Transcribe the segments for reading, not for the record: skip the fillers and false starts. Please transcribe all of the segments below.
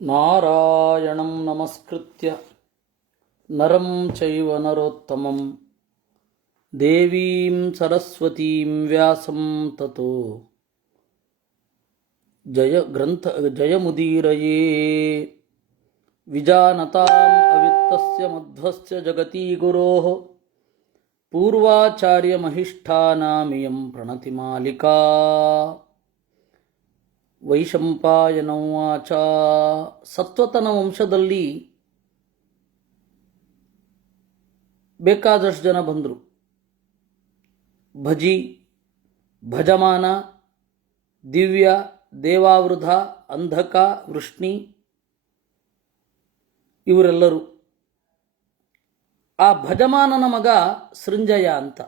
ನಾರಾಯಣಂ ನಮಸ್ಕೃತ್ಯ ನರಂ ಚೈವ ನರೋತ್ತಮಂ ದೇವೀಂ ಸರಸ್ವತೀಂ ವ್ಯಾಸಂ ತತೋ ಜಯಮುದೀರಯೇ ವಿಜಾನತಾಂ ಅವಿತ್ತಸ್ಯ ಮಧ್ವಸ್ಯ ಜಗತಿ ಗುರೋಃ ಪೂರ್ವಾಚಾರ್ಯಮಹಿಷ್ಠಾನಾಮಿಯಂ ಪ್ರಣತಿಮಾಲಿಕಾ ವೈಶಂಪಾಯನ ಉವಾಚ. ಸತ್ವತನ ವಂಶದಲ್ಲಿ ಬೇಕಾದಷ್ಟು ಜನ ಬಂದರು. ಭಜಿ, ಭಜಮಾನ, ದಿವ್ಯ, ದೇವಾವೃಧ, ಅಂಧಕ, ವೃಷ್ಣಿ ಇವರೆಲ್ಲರೂ. ಆ ಭಜಮಾನನ ಮಗ ಸೃಂಜಯ ಅಂತ.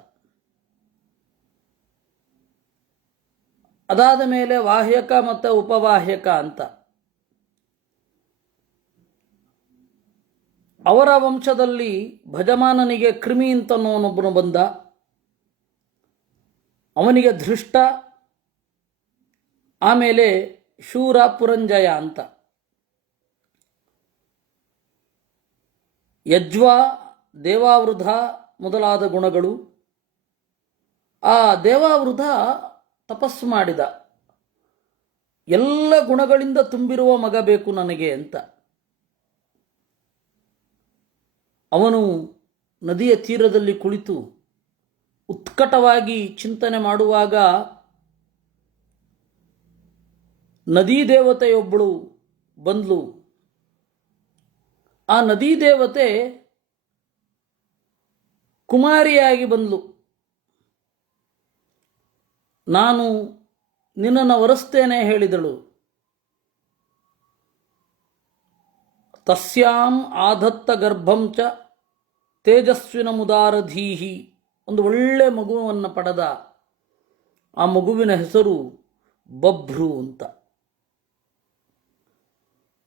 ಅದಾದ ಮೇಲೆ ವಾಹ್ಯಕ ಮತ್ತು ಉಪವಾಹ್ಯಕ ಅಂತ. ಅವರ ವಂಶದಲ್ಲಿ ಭಜಮಾನನಿಗೆ ಕ್ರಿಮಿ ಅಂತನೊಬ್ಬನು ಬಂದ. ಅವನಿಗೆ ಧೃಷ್ಟ, ಆಮೇಲೆ ಶೂರ, ಪುರಂಜಯ ಅಂತ. ಯಜ್ವ, ದೇವಾವೃಧ ಮೊದಲಾದ ಗುಣಗಳು. ಆ ದೇವಾವೃಧ ತಪಸ್ಸು ಮಾಡಿದ. ಎಲ್ಲ ಗುಣಗಳಿಂದ ತುಂಬಿರುವ ಮಗ ಬೇಕು ನನಗೆ ಅಂತ. ಅವನು ನದಿಯ ತೀರದಲ್ಲಿ ಕುಳಿತು ಉತ್ಕಟವಾಗಿ ಚಿಂತನೆ ಮಾಡುವಾಗ ನದೀ ದೇವತೆಯೊಬ್ಬಳು ಬಂದ್ಲು. ಆ ನದೀ ದೇವತೆ ಕುಮಾರಿಯಾಗಿ ಬಂದ್ಲು. ನಾನು ನಿನ್ನನ್ನು ವರಿಸ್ತೇನೆ ಹೇಳಿದಳು. ತಸ್ಯಾಂ ಆಧತ್ತ ಗರ್ಭಂ ಚ ತೇಜಸ್ವಿನ ಮುದಾರಧೀಹಿ. ಒಂದು ಒಳ್ಳೆ ಮಗುವನ್ನು ಪಡೆದ. ಆ ಮಗುವಿನ ಹೆಸರು ಬಭ್ರು ಅಂತ.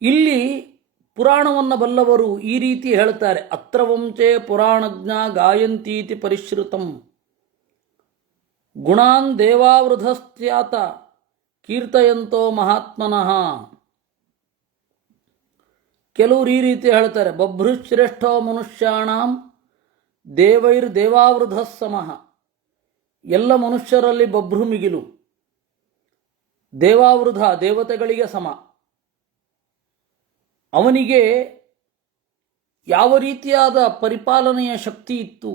ಇಲ್ಲಿ ಪುರಾಣವನ್ನು ಬಲ್ಲವರು ಈ ರೀತಿ ಹೇಳ್ತಾರೆ. ಅತ್ರ ವಂಶೇ ಪುರಾಣಜ್ಞ ಗಾಯಂತೀತಿ ಪರಿಶ್ರುತಂ ಗುಣಾನ್ ದೇವಾವೃಧಸ್ತ್ಯಾತ ಕೀರ್ತಯಂತೋ ಮಹಾತ್ಮನಃ. ಕೆಲವರು ಈ ರೀತಿ ಹೇಳ್ತಾರೆ. ಬಭ್ರುಶ್ರೇಷ್ಠೋ ಮನುಷ್ಯಾಣಾಂ ದೇವೈರ್ದೇವಾವೃಧ ಸಮಃ. ಎಲ್ಲ ಮನುಷ್ಯರಲ್ಲಿ ಬಭ್ರು ಮಿಗಿಲು, ದೇವಾವೃಧ ದೇವತೆಗಳಿಗೆ ಸಮ. ಅವನಿಗೆ ಯಾವ ರೀತಿಯಾದ ಪರಿಪಾಲನೆಯ ಶಕ್ತಿ ಇತ್ತು,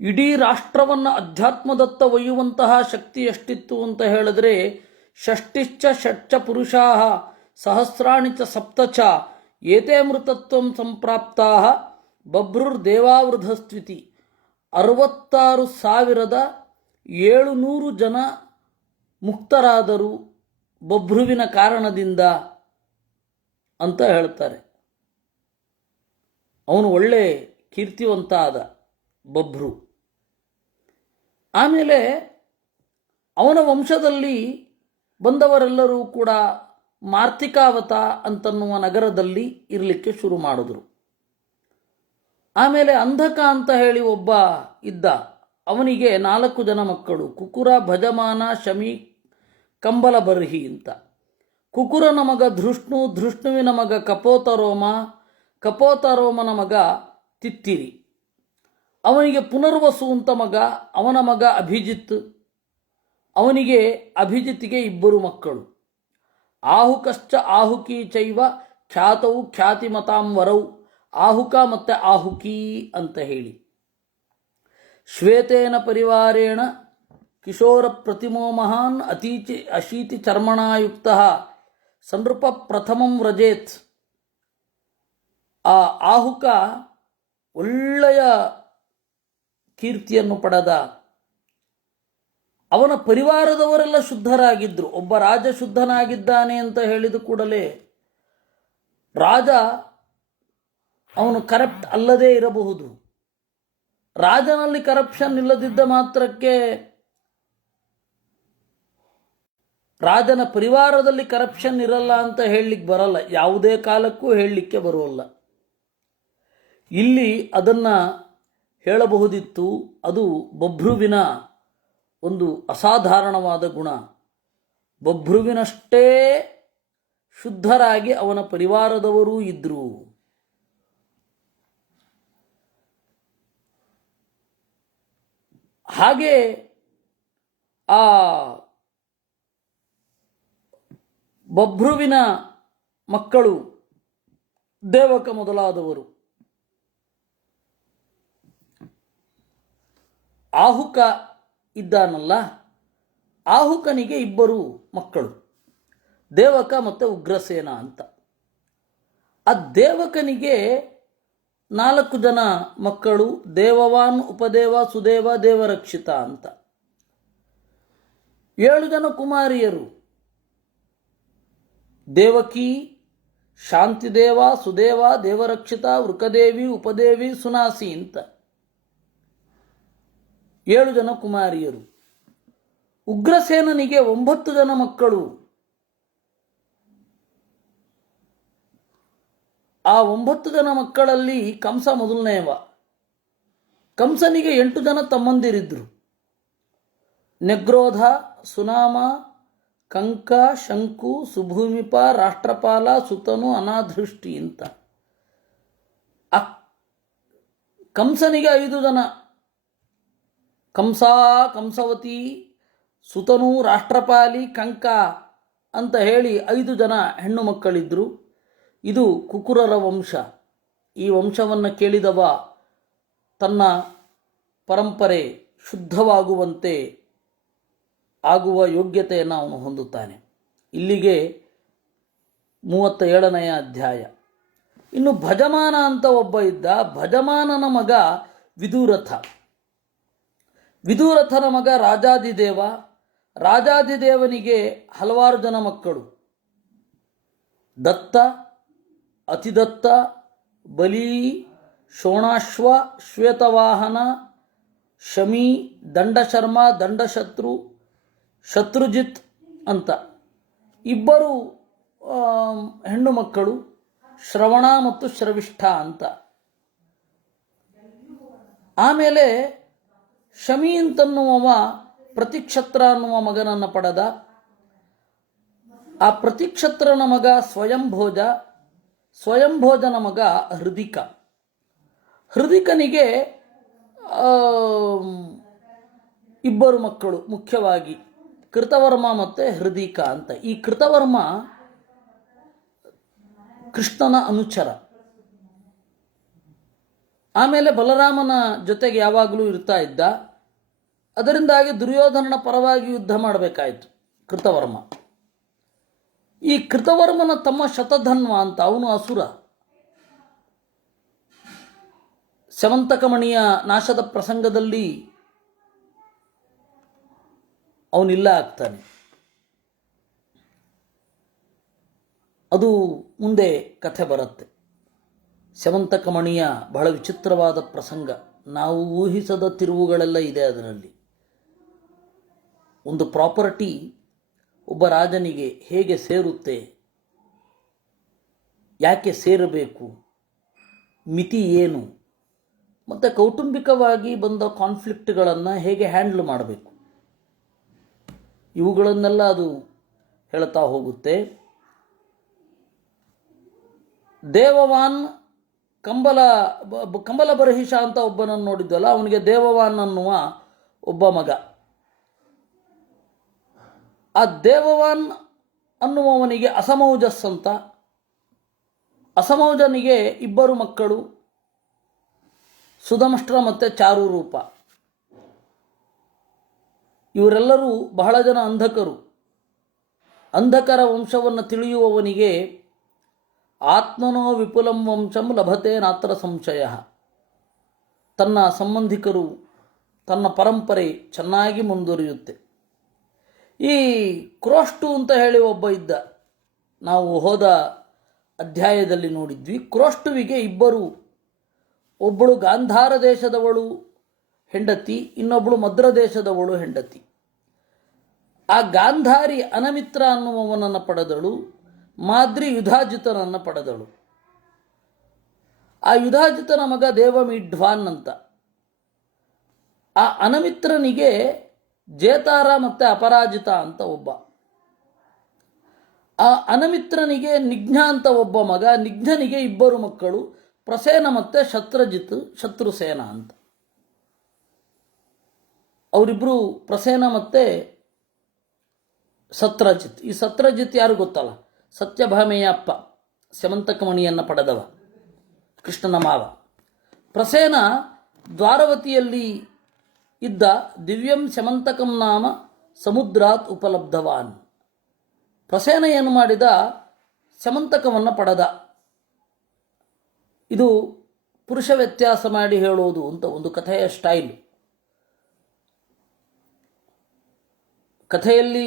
ಇಡೀ ರಾಷ್ಟ್ರವನ್ನು ಅಧ್ಯಾತ್ಮದತ್ತ ಒಯ್ಯುವಂತಹ ಶಕ್ತಿ ಎಷ್ಟಿತ್ತು ಅಂತ ಹೇಳಿದ್ರೆ, ಷಷ್ಟಿಶ್ಚ ಷಟ್ಚ ಪುರುಷಾ ಸಹಸ್ರಾಣಿ ಚ ಸಪ್ತಚ ಏತೇ ಮೃತತ್ವಂ ಸಂಪ್ರಾಪ್ತಾ ಬಭ್ರುರ್ದೇವಾವೃಧಸ್ತ್ವಿತಿ. 66,700 ಜನ ಮುಕ್ತರಾದರು ಬಭ್ರುವಿನ ಕಾರಣದಿಂದ ಅಂತ ಹೇಳ್ತಾರೆ. ಅವನು ಒಳ್ಳೆ ಕೀರ್ತಿವಂತ ಆದ ಬಭ್ರು. ಆಮೇಲೆ ಅವನ ವಂಶದಲ್ಲಿ ಬಂದವರೆಲ್ಲರೂ ಕೂಡ ಮಾರ್ತಿಕಾವತ ಅಂತನ್ನುವ ನಗರದಲ್ಲಿ ಇರಲಿಕ್ಕೆ ಶುರು ಮಾಡಿದ್ರು. ಆಮೇಲೆ ಅಂಧಕ ಅಂತ ಹೇಳಿ ಒಬ್ಬ ಇದ್ದ. ಅವನಿಗೆ 4 ಜನ ಮಕ್ಕಳು, ಕುಕುರ, ಭಜಮಾನ, ಶಮಿ, ಕಂಬಲ ಬರ್ಹಿ ಅಂತ. ಕುಕುರನ ಮಗ ಧೃಷ್ಣು, ಧೃಷ್ಣುವಿನ ಮಗ ಕಪೋತರೋಮ, ಕಪೋತರೋಮನ ಮಗ ತಿತ್ತಿರಿ. ಅವನಿಗೆ ಪುನರ್ವಸು ಅಂತ ಮಗ, ಅವನ ಮಗ ಅಭಿಜಿತ್. ಅವನಿಗೆ ಅಭಿಜಿತ್ಗೆ 2 ಮಕ್ಕಳು, ಆಹುಕಶ್ಚ ಆಹುಕಿ ಚೈವ ಖ್ಯಾತವು ಖ್ಯಾತಿಮತಾಂ ವರೌ. ಆಹುಕ ಮತ್ತು ಆಹುಕಿ ಅಂತ ಹೇಳಿ. ಶ್ವೇತೇನ ಪರಿವಾರೇಣ ಕಿಶೋರ ಪ್ರತಿಮೋ ಮಹಾನ್ ಅಶೀತಿ ಚರ್ಮಣಾಯುಕ್ತ ಸಂನೃಪ ಪ್ರಥಮಂ ವ್ರಜೇತ್. ಆ ಆಹುಕ ಒಳ್ಳೆಯ ಕೀರ್ತಿಯನ್ನು ಪಡೆದ. ಅವನ ಪರಿವಾರದವರೆಲ್ಲ ಶುದ್ಧರಾಗಿದ್ದರು. ಒಬ್ಬ ರಾಜ ಶುದ್ಧನಾಗಿದ್ದಾನೆ ಅಂತ ಹೇಳಿದ ಕೂಡಲೇ ರಾಜ ಅವನು ಕರಪ್ಟ್ ಅಲ್ಲದೇ ಇರಬಹುದು. ರಾಜನಲ್ಲಿ ಕರಪ್ಷನ್ ಇಲ್ಲದಿದ್ದ ಮಾತ್ರಕ್ಕೆ ರಾಜನ ಪರಿವಾರದಲ್ಲಿ ಕರಪ್ಷನ್ ಇರಲ್ಲ ಅಂತ ಹೇಳಲಿಕ್ಕೆ ಬರಲ್ಲ. ಯಾವುದೇ ಕಾಲಕ್ಕೂ ಹೇಳಲಿಕ್ಕೆ ಬರೋಲ್ಲ. ಇಲ್ಲಿ ಅದನ್ನು ಹೇಳಬಹುದಿತ್ತು. ಅದು ಬಭ್ರುವಿನ ಒಂದು ಅಸಾಧಾರಣವಾದ ಗುಣ. ಬಭ್ರುವಿನಷ್ಟೇ ಶುದ್ಧರಾಗಿ ಅವನ ಪರಿವಾರದವರೂ ಇದ್ದರು. ಹಾಗೆ ಆ ಬಭ್ರುವಿನ ಮಕ್ಕಳು ದೇವಕ ಮೊದಲಾದವರು. ಆಹುಕ ಇದ್ದಾನಲ್ಲ, ಆಹುಕನಿಗೆ ಇಬ್ಬರು ಮಕ್ಕಳು, ದೇವಕ ಮತ್ತು ಉಗ್ರಸೇನ ಅಂತ. ಆ ದೇವಕನಿಗೆ 4 ಜನ ಮಕ್ಕಳು, ದೇವವಾನ್, ಉಪದೇವ, ಸುದೇವ, ದೇವರಕ್ಷಿತ ಅಂತ. 7 ಜನ ಕುಮಾರಿಯರು, ದೇವಕಿ, ಶಾಂತಿದೇವ, ಸುದೇವ, ದೇವರಕ್ಷಿತ, ವೃಕದೇವಿ, ಉಪದೇವಿ, ಸುನಾಸಿ ಅಂತ 7 ಜನ ಕುಮಾರಿಯರು. ಉಗ್ರಸೇನನಿಗೆ 9 ಜನ ಮಕ್ಕಳು. ಆ 9 ಜನ ಮಕ್ಕಳಲ್ಲಿ ಕಂಸ ಮೊದಲನೆಯವ. ಕಂಸನಿಗೆ 8 ಜನ ತಮ್ಮಂದಿರಿದ್ರು, ನೆಗ್ರೋಧ, ಸುನಾಮ, ಕಂಕ, ಶಂಕು, ಸುಭೂಮಿಪ, ರಾಷ್ಟ್ರಪಾಲ, ಸುತನು, ಅನಾಧೃಷ್ಟಿ ಅಂತ. ಆ ಕಂಸನಿಗೆ 5 ಜನ, ಕಂಸ, ಕಂಸವತಿ, ಸುತನು, ರಾಷ್ಟ್ರಪಾಲಿ, ಕಂಕ ಅಂತ ಹೇಳಿ 5 ಜನ ಹೆಣ್ಣು ಮಕ್ಕಳಿದ್ರು. ಇದು ಕುಕುರರ ವಂಶ. ಈ ವಂಶವನ್ನು ಕೇಳಿದವ ತನ್ನ ಪರಂಪರೆ ಶುದ್ಧವಾಗುವಂತೆ ಆಗುವ ಯೋಗ್ಯತೆಯನ್ನು ಅವನು ಹೊಂದುತ್ತಾನೆ. ಇಲ್ಲಿಗೆ 37ನೆಯ ಅಧ್ಯಾಯ. ಇನ್ನು ಭಜಮಾನ ಅಂತ ಒಬ್ಬ ಇದ್ದ. ಭಜಮಾನನ ಮಗ ವಿದುರಥ. ವಿದುರಥನ ಮಗ ರಾಜಾದಿದೇವ. ರಾಜಾದಿದೇವನಿಗೆ ಹಲವಾರು ಜನ ಮಕ್ಕಳು, ದತ್ತ, ಅತಿದತ್ತ, ಬಲಿ, ಶೋಣಾಶ್ವ, ಶ್ವೇತವಾಹನ, ಶಮಿ, ದಂಡಶರ್ಮ, ದಂಡಶತ್ರು, ಶತ್ರುಜಿತ್ ಅಂತ ಇಬ್ಬರು ಹೆಣ್ಣು ಮಕ್ಕಳು, ಶ್ರವಣ ಮತ್ತು ಶ್ರವಿಷ್ಠ ಅಂತ. ಆಮೇಲೆ ಶಮಿ ಅಂತನ್ನುವವ ಪ್ರತಿಕ್ಷತ್ರ ಅನ್ನುವ ಮಗನನ್ನು ಪಡೆದ. ಆ ಪ್ರತಿಕ್ಷತ್ರನ ಮಗ ಸ್ವಯಂಭೋಜ. ಸ್ವಯಂಭೋಜನ ಮಗ ಹೃದಿಕ. ಹೃದಿಕನಿಗೆ ಇಬ್ಬರು ಮಕ್ಕಳು, ಮುಖ್ಯವಾಗಿ ಕೃತವರ್ಮ ಮತ್ತು ಹೃದಿಕ ಅಂತ. ಈ ಕೃತವರ್ಮ ಕೃಷ್ಣನ ಅನುಚರ. ಆಮೇಲೆ ಬಲರಾಮನ ಜೊತೆಗೆ ಯಾವಾಗಲೂ ಇರ್ತಾ ಇದ್ದ. ಅದರಿಂದಾಗಿ ದುರ್ಯೋಧನನ ಪರವಾಗಿ ಯುದ್ಧ ಮಾಡಬೇಕಾಯಿತು ಕೃತವರ್ಮ. ಈ ಕೃತವರ್ಮನ ತಮ್ಮ ಶತಧನ್ವ ಅಂತ, ಅವನು ಅಸುರ. ಸ್ಯವಂತಕಮಣಿಯ ನಾಶದ ಪ್ರಸಂಗದಲ್ಲಿ ಅವನಿಲ್ಲ ಆಗ್ತಾನೆ. ಅದು ಮುಂದೆ ಕಥೆ ಬರುತ್ತೆ. ಸ್ಯವಂತಕಮಣಿಯ ಬಹಳ ವಿಚಿತ್ರವಾದ ಪ್ರಸಂಗ. ನಾವು ಊಹಿಸದ ತಿರುವುಗಳೆಲ್ಲ ಇದೆ ಅದರಲ್ಲಿ. ಒಂದು ಪ್ರಾಪರ್ಟಿ ಒಬ್ಬ ರಾಜನಿಗೆ ಹೇಗೆ ಸೇರುತ್ತೆ, ಯಾಕೆ ಸೇರಬೇಕು, ಮಿತಿ ಏನು, ಮತ್ತು ಕೌಟುಂಬಿಕವಾಗಿ ಬಂದ ಕಾನ್ಫ್ಲಿಕ್ಟ್ಗಳನ್ನು ಹೇಗೆ ಹ್ಯಾಂಡಲ್ ಮಾಡಬೇಕು, ಇವುಗಳನ್ನೆಲ್ಲ ಅದು ಹೇಳ್ತಾ ಹೋಗುತ್ತೆ. ದೇವವಾನ್ ಕಂಬಲ ಬರಹಿಷ ಅಂತ ಒಬ್ಬನನ್ನು ನೋಡಿದ್ವಲ್ಲ, ಅವನಿಗೆ ದೇವವಾನ್ ಅನ್ನುವ ಒಬ್ಬ ಮಗ. ಆ ದೇವವಾನ್ ಅನ್ನುವವನಿಗೆ ಅಸಮೌಜಸ್ ಅಂತ. ಅಸಮೌಜನಿಗೆ ಇಬ್ಬರು ಮಕ್ಕಳು, ಸುಧಮಷ್ಟ್ರ ಮತ್ತು ಚಾರುರೂಪ. ಇವರೆಲ್ಲರೂ ಬಹಳ ಜನ ಅಂಧಕರು. ಅಂಧಕರ ವಂಶವನ್ನು ತಿಳಿಯುವವನಿಗೆ ಆತ್ಮನೋ ವಿಪುಲಂ ವಂಶಂ ಲಭತೆ ನಾತ್ರ ಸಂಶಯ. ತನ್ನ ಸಂಬಂಧಿಕರು, ತನ್ನ ಪರಂಪರೆ ಚೆನ್ನಾಗಿ ಮುಂದುವರಿಯುತ್ತೆ. ಈ ಕ್ರೋಷ್ಟು ಅಂತ ಹೇಳಿ ಒಬ್ಬ ಇದ್ದ, ನಾವು ಹೋದ ಅಧ್ಯಾಯದಲ್ಲಿ ನೋಡಿದ್ವಿ. ಕ್ರೋಷ್ಟುವಿಗೆ ಇಬ್ಬರು, ಒಬ್ಬಳು ಗಾಂಧಾರ ದೇಶದವಳು ಹೆಂಡತಿ, ಇನ್ನೊಬ್ಬಳು ಮದ್ರ ದೇಶದವಳು ಹೆಂಡತಿ. ಆ ಗಾಂಧಾರಿ ಅನಮಿತ್ರ ಅನ್ನುವವನನ್ನು ಪಡೆದಳು, ಮಾದ್ರಿ ಯುಧಾಜಿತನನ್ನು ಪಡೆದಳು. ಆ ಯುಧಾಜಿತನ ಮಗ ದೇವಮಿಢ್ವಾನ್ ಅಂತ. ಆ ಅನಮಿತ್ರನಿಗೆ ಜೇತಾರ ಮತ್ತು ಅಪರಾಜಿತ ಅಂತ ಒಬ್ಬ. ಆ ಆ ಅನಮಿತ್ರನಿಗೆ ನಿಘ್ನ ಅಂತ ಒಬ್ಬ ಮಗ, ನಿಘ್ನನಿಗೆ ಇಬ್ಬರು ಮಕ್ಕಳು, ಪ್ರಸೇನ ಮತ್ತು ಶತ್ರಜಿತ್, ಶತ್ರುಸೇನ ಅಂತ. ಅವರಿಬ್ಬರು ಪ್ರಸೇನ ಮತ್ತು ಸತ್ರಜಿತ್. ಈ ಸತ್ರಜಿತ್ ಯಾರು ಗೊತ್ತಲ್ಲ, ಸತ್ಯಭಾಮೆಯ ಅಪ್ಪ, ಸ್ಯಮಂತಕಮಣಿಯನ್ನು ಪಡೆದವ, ಕೃಷ್ಣನ ಮಾವ. ಪ್ರಸೇನ ದ್ವಾರವತಿಯಲ್ಲಿ ಇದ್ದ ದಿವ್ಯಂ ಸ್ಯಮಂತಕಂ ನಾಮ ಸಮುದ್ರಾತ್ ಉಪಲಬ್ಧವಾನ್. ಪ್ರಸೇನ ಏನು ಮಾಡಿದ, ಸ್ಯಮಂತಕವನ್ನು ಪಡೆದ. ಇದು ಪುರುಷ ವ್ಯತ್ಯಾಸ ಮಾಡಿ ಹೇಳೋದು ಅಂತ ಒಂದು ಕಥೆಯ ಸ್ಟೈಲ್. ಕಥೆಯಲ್ಲಿ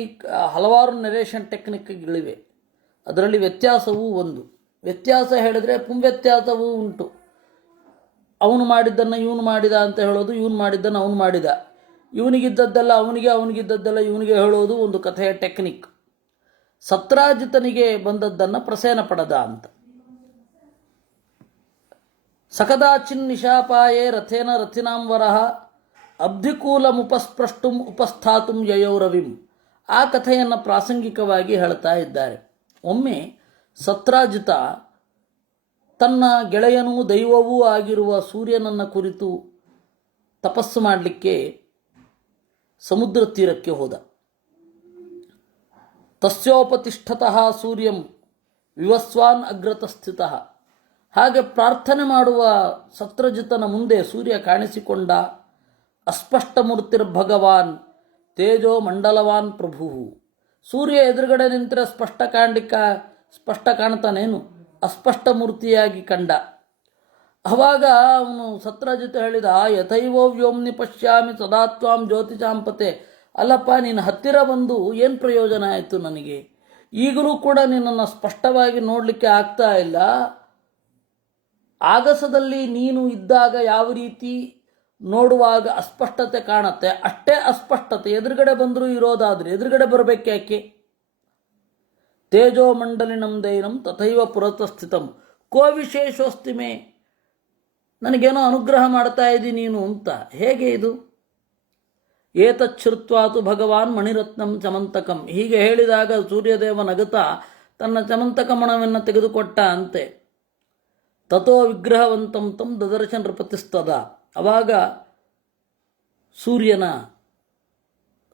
ಹಲವಾರು ನೆರೇಷನ್ ಟೆಕ್ನಿಕ್ಗಳಿವೆ, ಅದರಲ್ಲಿ ವ್ಯತ್ಯಾಸವೂ ಒಂದು. ವ್ಯತ್ಯಾಸ ಹೇಳಿದರೆ ಪುಂವ್ಯತ್ಯಾಸವೂ ಉಂಟು. ಅವನು ಮಾಡಿದ್ದನ್ನು ಇವನು ಮಾಡಿದ ಅಂತ ಹೇಳೋದು, ಇವನು ಮಾಡಿದ್ದನ್ನು ಅವನು ಮಾಡಿದ, ಇವನಿಗಿದ್ದದ್ದೆಲ್ಲ ಅವನಿಗೆ, ಅವನಿಗಿದ್ದದ್ದೆಲ್ಲ ಇವನಿಗೆ ಹೇಳೋದು ಒಂದು ಕಥೆಯ ಟೆಕ್ನಿಕ್. ಸತ್ರಾಜಿತನಿಗೆ ಬಂದದ್ದನ್ನು ಪ್ರಸೇನ ಪಡೆದ ಅಂತ. ಸಕದಾಚಿನ್ ನಿಶಾಪಾಯೇ ರಥೇನ ರಥಿನಾಂವರಃ ಅಬ್ಧಿಕೂಲಮುಪಸ್ಪೃಷ್ಟುಂ ಉಪಸ್ಥಾತುಂ ಯಯೋರವಿಂ. ಆ ಕಥೆಯನ್ನು ಪ್ರಾಸಂಗಿಕವಾಗಿ ಹೇಳ್ತಾ ಇದ್ದಾರೆ. ಒಮ್ಮೆ ಸತ್ರಾಜಿತ ತನ್ನ ಗೆಳೆಯನೂ ದೈವವೂ ಆಗಿರುವ ಸೂರ್ಯನನ್ನು ಕುರಿತು ತಪಸ್ಸು ಮಾಡಲಿಕ್ಕೆ ಸಮುದ್ರ ತೀರಕ್ಕೆ ಹೋದ. ತಸ್ಯೋಪತಿಷ್ಠತಃ ಸೂರ್ಯಂ ವಿವಸ್ವಾನ್ ಅಗ್ರತಸ್ಥಿತಃ. ಹಾಗೆ ಪ್ರಾರ್ಥನೆ ಮಾಡುವ ಸತ್ರಜಿತನ ಮುಂದೆ ಸೂರ್ಯ ಕಾಣಿಸಿಕೊಂಡ. ಅಸ್ಪಷ್ಟಮೂರ್ತಿರ್ಭಗವಾನ್ ತೇಜೋ ಮಂಡಲವಾನ್ ಪ್ರಭು. ಸೂರ್ಯ ಎದುರುಗಡೆ ನಿಂತರೆ ಸ್ಪಷ್ಟ ಕಾಣ್ತಾನೇನು, ಅಸ್ಪಷ್ಟ ಮೂರ್ತಿಯಾಗಿ ಕಂಡ. ಅವಾಗ ಅವನು ಸತ್ರಜಿತ ಹೇಳಿದ, ಯಥೈವೋ ವ್ಯೋಮ್ನಿ ಪಶ್ಯಾಮಿ ಸದಾತ್ವಾಂ ಜ್ಯೋತಿಷಾಂಪತೆ. ಅಲ್ಲಪ್ಪ, ನೀನು ಹತ್ತಿರ ಬಂದು ಏನು ಪ್ರಯೋಜನ ಆಯಿತು ನನಗೆ? ಈಗಲೂ ಕೂಡ ನಿನ್ನನ್ನು ಸ್ಪಷ್ಟವಾಗಿ ನೋಡಲಿಕ್ಕೆ ಆಗ್ತಾ ಇಲ್ಲ. ಆಗಸದಲ್ಲಿ ನೀನು ಇದ್ದಾಗ ಯಾವ ರೀತಿ ನೋಡುವಾಗ ಅಸ್ಪಷ್ಟತೆ ಕಾಣುತ್ತೆ, ಅಷ್ಟೇ ಅಸ್ಪಷ್ಟತೆ ಎದುರುಗಡೆ ಬಂದರೂ ಇರೋದಾದರೆ ಎದುರುಗಡೆ ಬರಬೇಕ್ಯಾಕೆ? ತೇಜೋ ಮಂಡಲಿನಂ ದೈನಂ ತಥೈವ ಪುರತಸ್ಥಿತಂ ಕೋ ವಿಶೇಷೋಸ್ತಿ ಮೇ. ನನಗೇನೋ ಅನುಗ್ರಹ ಮಾಡ್ತಾ ಇದ್ದೀನಿ ನೀನು ಅಂತ. ಹೇಗೆ ಇದು? ಏತಚ್ಛ್ರುತ್ವಾತು ಭಗವಾನ್ ಮಣಿರತ್ನಂ ಚಮಂತಕಂ. ಹೀಗೆ ಹೇಳಿದಾಗ ಸೂರ್ಯದೇವ ನಗುತ್ತಾ ತನ್ನ ಚಮಂತಕಮಣವನ್ನು ತೆಗೆದುಕೊಟ್ಟ ಅಂತೆ. ತಥೋ ವಿಗ್ರಹವಂತಂ ತಂ ದದರ್ಶ ನೃಪತಿಸ್ತದ. ಅವಾಗ ಸೂರ್ಯನ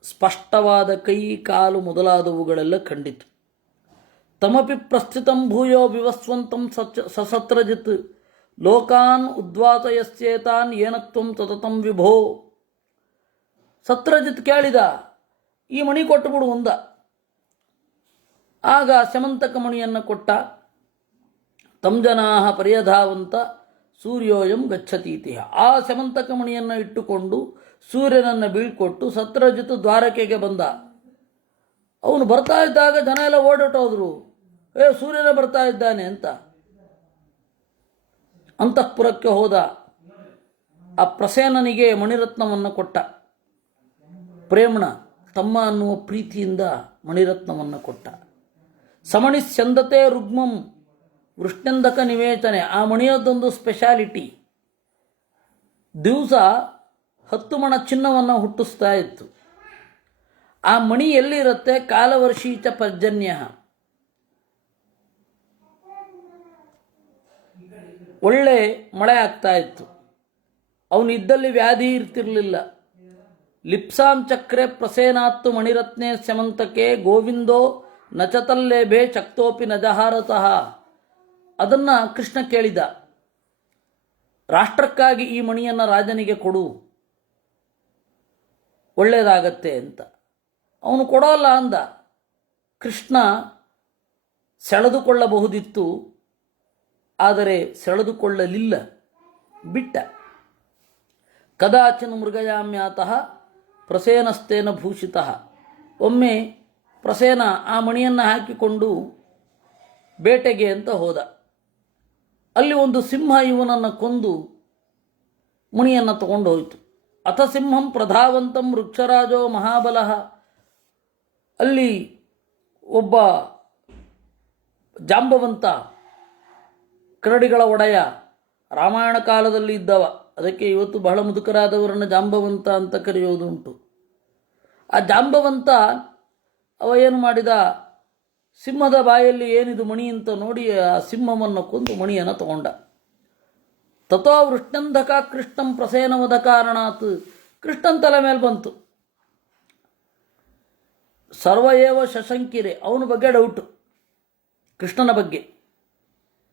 ಸ್ಪಷ್ಟವಾದ ಕೈ, ಕಾಲು ಮೊದಲಾದವುಗಳೆಲ್ಲ ಕಂಡಿತು. ತಮಪಿ ಪ್ರಸ್ಥಿತಂ ಭೂಯೋ ವಿವಸ್ವಂತಂ ಸಸತ್ರಜಿತ್ ಲೋಕಾನ್ ಉದ್ವಾತಯಸ್ಯೇತಾನ್ ಏನತ್ವಂ ಸತತಂ ವಿಭೋ. ಸತ್ರಜಿತ್ ಕೇಳಿದ, ಈ ಮಣಿ ಕೊಟ್ಟುಬಿಡು ಒಂದ. ಆಗ ಸ್ಯಮಂತಕ ಮಣಿಯನ್ನು ಕೊಟ್ಟ. ತಂ ಜನಾಹ ಪರ್ಯಧಾವಂತ ಸೂರ್ಯೋಯಂ ಗಚ್ಚತೀತಿ. ಆ ಸ್ಯಮಂತಕ ಮಣಿಯನ್ನು ಇಟ್ಟುಕೊಂಡು ಸೂರ್ಯನನ್ನು ಬೀಳ್ಕೊಟ್ಟು ಸತ್ರಜಿತ್ ದ್ವಾರಕೆಗೆ ಬಂದ. ಅವನು ಬರ್ತಾ ಇದ್ದಾಗ ಜನ ಎಲ್ಲ ಓಡಾಟೋದ್ರು, ಸೂರ್ಯನ ಬರ್ತಾ ಇದ್ದಾನೆ ಅಂತ. ಅಂತಃಪುರಕ್ಕೆ ಹೋದ. ಆ ಪ್ರಸೇನನಿಗೆ ಮಣಿರತ್ನವನ್ನು ಕೊಟ್ಟ. ಪ್ರೇಮಣ, ತಮ್ಮ ಅನ್ನುವ ಪ್ರೀತಿಯಿಂದ ಮಣಿರತ್ನವನ್ನು ಕೊಟ್ಟ. ಸಮಣಿಸ್ಯಂದತೆ ರುಗ್ಮಂ ವೃಷ್ಣಂದಕ ನಿವೇಚನೆ. ಆ ಮಣಿಯದೊಂದು ಸ್ಪೆಷಾಲಿಟಿ, ದಿವಸ 10 ಮಣ ಚಿನ್ನವನ್ನು ಹುಟ್ಟಿಸ್ತಾ ಇತ್ತು. ಆ ಮಣಿ ಎಲ್ಲಿರುತ್ತೆ? ಕಾಲವರ್ಷೀಚ ಪರ್ಜನ್ಯ. ಒಳ್ಳೆ ಮಳೆ ಆಗ್ತಾ ಇತ್ತು. ಅವನಿದ್ದಲ್ಲಿ ವ್ಯಾಧಿ ಇರ್ತಿರಲಿಲ್ಲ. ಲಿಪ್ಸಾಂ ಚಕ್ರೆ ಪ್ರಸೇನಾತ್ತು ಮಣಿರತ್ನೆ ಸ್ಯಮಂತಕೆ ಗೋವಿಂದೋ ನಚತಲ್ಲೇಭೆ ಚಕ್ತೋಪಿ ನಜಹಾರತಃ. ಅದನ್ನು ಕೃಷ್ಣ ಕೇಳಿದ, ರಾಷ್ಟ್ರಕ್ಕಾಗಿ ಈ ಮಣಿಯನ್ನು ರಾಜನಿಗೆ ಕೊಡು, ಒಳ್ಳೆಯದಾಗತ್ತೆ ಅಂತ. ಅವನು ಕೊಡೋಲ್ಲ ಅಂದ. ಕೃಷ್ಣ ಸೆಳೆದುಕೊಳ್ಳಬಹುದಿತ್ತು, ಆದರೆ ಸೆಳೆದುಕೊಳ್ಳಲಿಲ್ಲ, ಬಿಟ್ಟ. ಕದಾಚಿನ ಮೃಗಯಾಮ್ಯಾತಃ ಪ್ರಸೇನಸ್ತೇನ ಭೂಷಿತಃ. ಒಮ್ಮೆ ಪ್ರಸೇನ ಆ ಮಣಿಯನ್ನು ಹಾಕಿಕೊಂಡು ಬೇಟೆಗೆ ಅಂತ ಹೋದ. ಅಲ್ಲಿ ಒಂದು ಸಿಂಹ ಇವನನ್ನು ಕೊಂದು ಮಣಿಯನ್ನು ತಗೊಂಡು ಹೋಯಿತು. ಅಥ ಸಿಂಹಂ ಪ್ರಧಾವಂತಂ ವೃಕ್ಷರಾಜೋ ಮಹಾಬಲಃ. ಅಲ್ಲಿ ಒಬ್ಬ ಜಾಂಬವಂತ, ಕರಡಿಗಳ ಒಡೆಯ, ರಾಮಾಯಣ ಕಾಲದಲ್ಲಿ ಇದ್ದವ. ಅದಕ್ಕೆ ಇವತ್ತು ಬಹಳ ಮುದುಕರಾದವರನ್ನು ಜಾಂಬವಂತ ಅಂತ ಕರೆಯೋದು ಉಂಟು. ಆ ಜಾಂಬವಂತ ಅವ ಏನು ಮಾಡಿದ, ಸಿಂಹದ ಬಾಯಲ್ಲಿ ಏನಿದು ಮಣಿ ಅಂತ ನೋಡಿ ಆ ಸಿಂಹವನ್ನು ಕೊಂದು ಮಣಿಯನ್ನು ತಗೊಂಡ. ತಥೋ ವೃಷ್ಣಂಧಕ ಕೃಷ್ಣಂ ಪ್ರಸೇನವದ ಕಾರಣಾತ್, ಕೃಷ್ಣನ್ ತಲೆ ಮೇಲೆ ಬಂತು. ಸರ್ವಯೇವ ಶಶಂಕಿರೆ, ಅವನ ಬಗ್ಗೆ ಡೌಟು, ಕೃಷ್ಣನ ಬಗ್ಗೆ.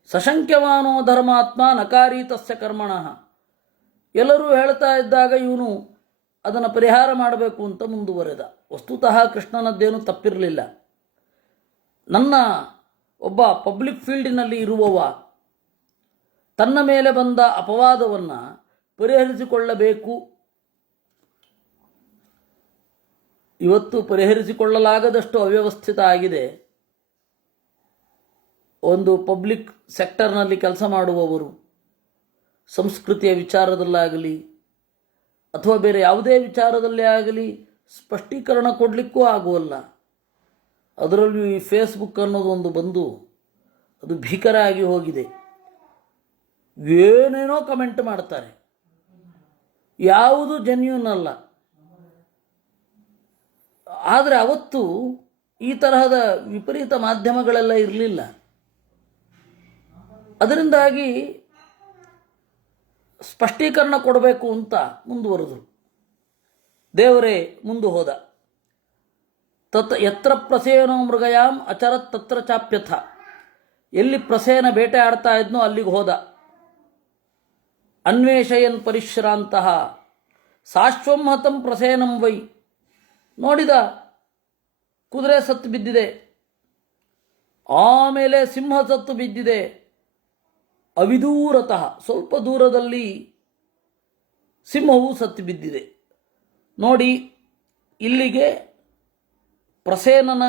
ಸಶಂಕ್ಯಮಾನೋ ಧರ್ಮಾತ್ಮ ನಕಾರಿ ತಸ್ಯ ಕರ್ಮಣಃ, ಎಲ್ಲರೂ ಹೇಳ್ತಾ ಇದ್ದಾಗ ಇವನು ಅದನ್ನು ಪರಿಹಾರ ಮಾಡಬೇಕು ಅಂತ ಮುಂದುವರೆದ. ವಸ್ತುತಃ ಕೃಷ್ಣನದ್ದೇನು ತಪ್ಪಿರಲಿಲ್ಲ. ನನ್ನ ಒಬ್ಬ ಪಬ್ಲಿಕ್ ಫೀಲ್ಡಿನಲ್ಲಿ ಇರುವವ ತನ್ನ ಮೇಲೆ ಬಂದ ಅಪವಾದವನ್ನು ಪರಿಹರಿಸಿಕೊಳ್ಳಬೇಕು. ಇವತ್ತು ಪರಿಹರಿಸಿಕೊಳ್ಳಲಾಗದಷ್ಟು ಅವ್ಯವಸ್ಥಿತ ಆಗಿದೆ. ಒಂದು ಪಬ್ಲಿಕ್ ಸೆಕ್ಟರ್ನಲ್ಲಿ ಕೆಲಸ ಮಾಡುವವರು ಸಂಸ್ಕೃತಿಯ ವಿಚಾರದಲ್ಲಾಗಲಿ ಅಥವಾ ಬೇರೆ ಯಾವುದೇ ವಿಚಾರದಲ್ಲೇ ಆಗಲಿ ಸ್ಪಷ್ಟೀಕರಣ ಕೊಡಲಿಕ್ಕೂ ಆಗುವಲ್ಲ. ಅದರಲ್ಲೂ ಈ ಫೇಸ್ಬುಕ್ ಅನ್ನೋದು ಒಂದು ಬಂದು ಅದು ಭೀಕರ ಆಗಿ ಹೋಗಿದೆ. ಏನೇನೋ ಕಮೆಂಟ್ ಮಾಡ್ತಾರೆ, ಯಾವುದು ಜೆನ್ಯೂನ್ ಅಲ್ಲ. ಆದರೆ ಅವತ್ತು ಈ ತರಹದ ವಿಪರೀತ ಮಾಧ್ಯಮಗಳೆಲ್ಲ ಇರಲಿಲ್ಲ. ಅದರಿಂದಾಗಿ ಸ್ಪಷ್ಟೀಕರಣ ಕೊಡಬೇಕು ಅಂತ ಮುಂದುವರೆದರು. ದೇವರೇ ಮುಂದೆ ಹೋದ. ಯತ್ರ ಪ್ರಸೇನೋ ಮೃಗಯಾಂ ಅಚರತ್ ತತ್ರ ಚಾಪ್ಯಥ, ಎಲ್ಲಿ ಪ್ರಸೇನ ಬೇಟೆ ಆಡ್ತಾ ಇದ್ನೋ ಅಲ್ಲಿಗೆ ಹೋದ. ಅನ್ವೇಷಯನ್ ಪರಿಶ್ರಾಂತಃ ಸಾಶ್ವಂ ಹತಂ ಪ್ರಸೇನಂ ವೈ, ನೋಡಿದ ಕುದುರೆ ಸತ್ತು ಬಿದ್ದಿದೆ, ಆಮೇಲೆ ಸಿಂಹ ಸತ್ತು ಬಿದ್ದಿದೆ. ಅವಿದೂರತಃ, ಸ್ವಲ್ಪ ದೂರದಲ್ಲಿ ಸಿಂಹವು ಸತ್ತು ಬಿದ್ದಿದೆ. ನೋಡಿ, ಇಲ್ಲಿಗೆ ಪ್ರಸೇನನ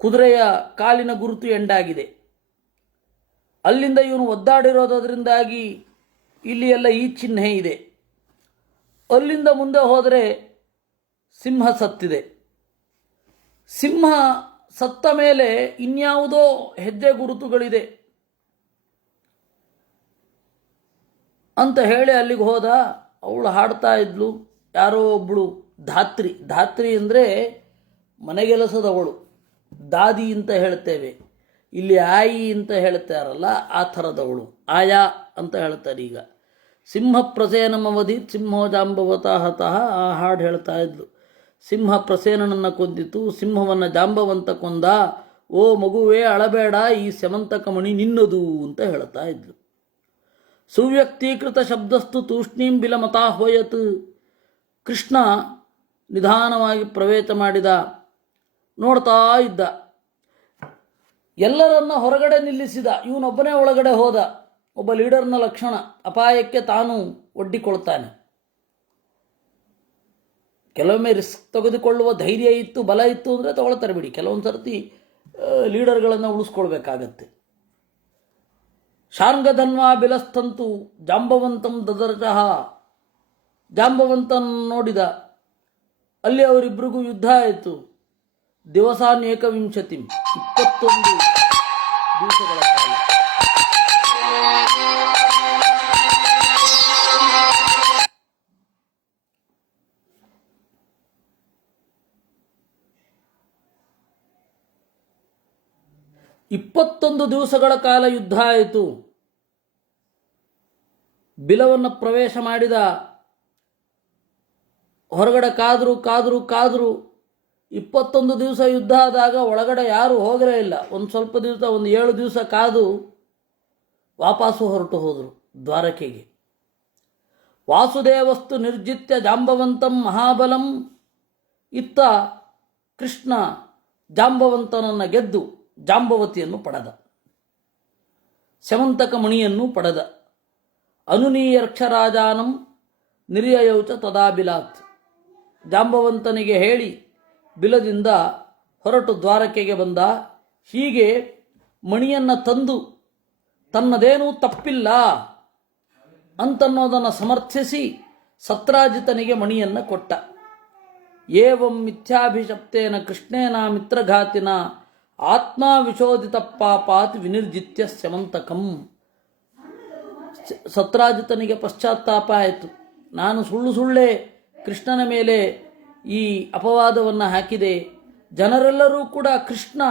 ಕುದುರೆಯ ಕಾಲಿನ ಗುರುತು ಎಂಡಾಗಿದೆ. ಅಲ್ಲಿಂದ ಇವನು ಒದ್ದಾಡಿರೋದ್ರಿಂದಾಗಿ ಇಲ್ಲಿ ಎಲ್ಲ ಈ ಚಿಹ್ನೆ ಇದೆ. ಅಲ್ಲಿಂದ ಮುಂದೆ ಹೋದರೆ ಸಿಂಹ ಸತ್ತಿದೆ. ಸಿಂಹ ಸತ್ತ ಮೇಲೆ ಇನ್ಯಾವುದೋ ಹೆಜ್ಜೆ ಗುರುತುಗಳಿದೆ ಅಂತ ಹೇಳಿ ಅಲ್ಲಿಗೆ ಹೋದ. ಅವಳು ಹಾಡ್ತಾ ಇದ್ಲು, ಯಾರೋ ಒಬ್ಬಳು ಧಾತ್ರಿ. ಧಾತ್ರಿ ಅಂದರೆ ಮನೆಗೆಲಸದವಳು, ದಾದಿ ಅಂತ ಹೇಳ್ತೇವೆ. ಇಲ್ಲಿ ಆಯಿ ಅಂತ ಹೇಳ್ತಾರಲ್ಲ, ಆ ಥರದವಳು, ಆಯಾ ಅಂತ ಹೇಳ್ತಾರೆ. ಈಗ ಸಿಂಹ ಪ್ರಸೇನಮವಧಿ ಸಿಂಹೋ ಜಾಂಬವತಃ ಹತಃ, ಆ ಹಾಡು ಹೇಳ್ತಾ ಇದ್ಲು. ಸಿಂಹ ಪ್ರಸೇನನನ್ನು ಕೊಂದಿತು, ಸಿಂಹವನ್ನು ಜಾಂಬವಂತ ಕೊಂದ. ಓ ಮಗುವೇ ಅಳಬೇಡ, ಈ ಸ್ಯಮಂತಕಮಣಿ ನಿನ್ನದು ಅಂತ ಹೇಳ್ತಾ ಇದ್ಲು. ಸುವ್ಯಕ್ತೀಕೃತ ಶಬ್ದಸ್ತು ತೂಷ್ಣೀಂ ಬಿಲಮತಾಹ್ವಯತ್, ಕೃಷ್ಣ ನಿಧಾನವಾಗಿ ಪ್ರವೇಶ ಮಾಡಿದ, ನೋಡ್ತಾ ಇದ್ದ. ಎಲ್ಲರನ್ನ ಹೊರಗಡೆ ನಿಲ್ಲಿಸಿದ, ಇವನೊಬ್ಬನೇ ಒಳಗಡೆ ಹೋದ. ಒಬ್ಬ ಲೀಡರ್ನ ಲಕ್ಷಣ, ಅಪಾಯಕ್ಕೆ ತಾನು ಒಡ್ಡಿಕೊಳ್ತಾನೆ. ಕೆಲವೊಮ್ಮೆ ರಿಸ್ಕ್ ತೆಗೆದುಕೊಳ್ಳುವ ಧೈರ್ಯ ಇತ್ತು, ಬಲ ಇತ್ತು ಅಂದರೆ ತಗೊಳ್ತಾರೆ ಬಿಡಿ. ಕೆಲವೊಂದು ಸರ್ತಿ ಲೀಡರ್ಗಳನ್ನು ಉಳಿಸ್ಕೊಳ್ಬೇಕಾಗತ್ತೆ. ಶಾರ್ಂಗಧನ್ವಾ ಬಿಲಸ್ತಂತು ಜಾಂಬವಂತಂ ದದರ್ಚಃ, ಜಾಂಬವಂತನ ನೋಡಿದ. ಅಲ್ಲಿ ಅವರಿಬ್ಬರಿಗೂ ಯುದ್ಧ ಆಯಿತು. ದಿವಸಾನ್ಯೇಕವಿಂಶತಿ, 21 ದಿವಸಗಳ ಕಾಲ. ಇಪ್ಪತ್ತೊಂದು ದಿವಸಗಳ ಕಾಲ ಯುದ್ಧ ಆಯಿತು. ಬಿಲವನ್ನು ಪ್ರವೇಶ ಮಾಡಿದ. ಹೊರಗಡೆ ಕಾದ್ರು. 21 ದಿವಸ ಯುದ್ಧ ಆದಾಗ ಒಳಗಡೆ ಯಾರೂ ಹೋಗಲೇ ಇಲ್ಲ. ಒಂದು ಸ್ವಲ್ಪ ದಿವಸ, ಒಂದು 7 ದಿವಸ ಕಾದು ವಾಪಸ್ಸು ಹೊರಟು ಹೋದರು ದ್ವಾರಕೆಗೆ. ವಾಸುದೇವಸ್ತು ನಿರ್ಜಿತ್ಯ ಜಾಂಬವಂತಂ ಮಹಾಬಲಂ, ಇತ್ತ ಕೃಷ್ಣ ಜಾಂಬವಂತನನ್ನು ಗೆದ್ದು ಜಾಂಬವತಿಯನ್ನು ಪಡೆದ, ಸ್ಯಮಂತಕ ಮಣಿಯನ್ನು ಪಡೆದ. ಅನುನೀಯರ್ಕ್ಷರಾಜಾನಂ ನಿರ್ಯಯೌಚ ತದಾ ಬಿಲಾತ್, ಜಾಂಬವಂತನಿಗೆ ಹೇಳಿ ಬಿಲದಿಂದ ಹೊರಟು ದ್ವಾರಕೆಗೆ ಬಂದ. ಹೀಗೆ ಮಣಿಯನ್ನು ತಂದು ತನ್ನದೇನೂ ತಪ್ಪಿಲ್ಲ ಅಂತನ್ನೋದನ್ನು ಸಮರ್ಥಿಸಿ ಸತ್ರಾಜಿತನಿಗೆ ಮಣಿಯನ್ನು ಕೊಟ್ಟ. ಏವಂ ಮಿಥ್ಯಾಭಿಶಪ್ತೇನ ಕೃಷ್ಣೇನ ಮಿತ್ರಘಾತಿನ ಆತ್ಮ ವಿಶೋಧಿತ ಪಾಪಾತ್ ವಿನಿರ್ಜಿತ್ಯ ಸ್ಯಮಂತಕಂ. ಸತ್ರಾಜಿತನಿಗೆ ಪಶ್ಚಾತ್ತಾಪ ಆಯಿತು. ನಾನು ಸುಳ್ಳೆ ಕೃಷ್ಣನ ಮೇಲೆ ಈ ಅಪವಾದವನ್ನು ಹಾಕಿದೆ, ಜನರೆಲ್ಲರೂ ಕೂಡ ಕೃಷ್ಣ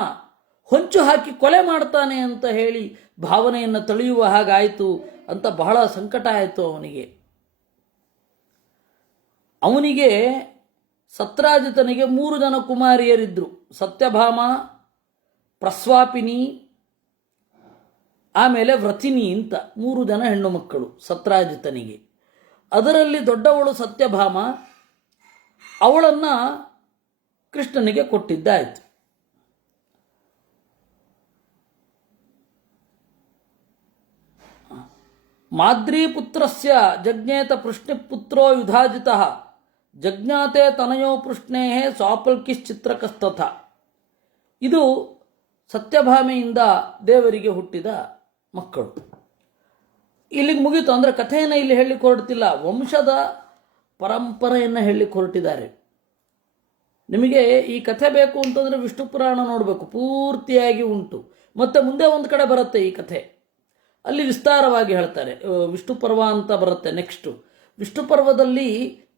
ಹೊಂಚು ಹಾಕಿ ಕೊಲೆ ಮಾಡ್ತಾನೆ ಅಂತ ಹೇಳಿ ಭಾವನೆಯನ್ನು ತಳೆಯುವ ಹಾಗಾಯಿತು ಅಂತ ಬಹಳ ಸಂಕಟ ಆಯಿತು ಅವನಿಗೆ. ಅವನಿಗೆ ಸತ್ರಾಜಿತನಿಗೆ 3 ಜನ ಕುಮಾರಿಯರಿದ್ದರು. ಸತ್ಯಭಾಮ, ಪ್ರಸ್ವಾಪಿನಿ, ಆಮೇಲೆ ವ್ರತಿನಿ ಅಂತ 3 ಜನ ಹೆಣ್ಣು ಮಕ್ಕಳು ಸತ್ರಾಜಿತನಿಗೆ. ಅದರಲ್ಲಿ ದೊಡ್ಡವಳು ಸತ್ಯಭಾಮ, ಅವಳನ್ನು ಕೃಷ್ಣನಿಗೆ ಕೊಟ್ಟಿದ್ದಾಯಿತು. ಮಾದ್ರೀಪುತ್ರಸ್ಯ ಜಜ್ಞೇತ ಪೃಷ್ಣಿಪುತ್ರೋ ಯುಧಾಜಿತಃ ಜಜ್ಞಾತೆ ತನಯೋ ಪೃಷ್ಣೇ ಸ್ವಾಪಲ್ಕಿಶ್ಚಿತ್ರಕಸ್ತಥ. ಇದು ಸತ್ಯಭಾಮೆಯಿಂದ ದೇವರಿಗೆ ಹುಟ್ಟಿದ ಮಕ್ಕಳು. ಇಲ್ಲಿಗೆ ಮುಗೀತು. ಅಂದರೆ ಕಥೆಯನ್ನು ಇಲ್ಲಿ ಹೇಳಲಿಕ್ಕೆ ಹೊರಡ್ತಿಲ್ಲ, ವಂಶದ ಪರಂಪರೆಯನ್ನು ಹೇಳಲಿಕ್ಕೆ ಹೊರಟಿದ್ದಾರೆ. ನಿಮಗೆ ಈ ಕಥೆ ಬೇಕು ಅಂತಂದರೆ ವಿಷ್ಣು ಪುರಾಣ ನೋಡಬೇಕು, ಪೂರ್ತಿಯಾಗಿ ಉಂಟು. ಮತ್ತು ಮುಂದೆ ಒಂದು ಕಡೆ ಬರುತ್ತೆ ಈ ಕಥೆ, ಅಲ್ಲಿ ವಿಸ್ತಾರವಾಗಿ ಹೇಳ್ತಾರೆ. ವಿಷ್ಣು ಪರ್ವ ಅಂತ ಬರುತ್ತೆ ನೆಕ್ಸ್ಟು. ವಿಷ್ಣು ಪರ್ವದಲ್ಲಿ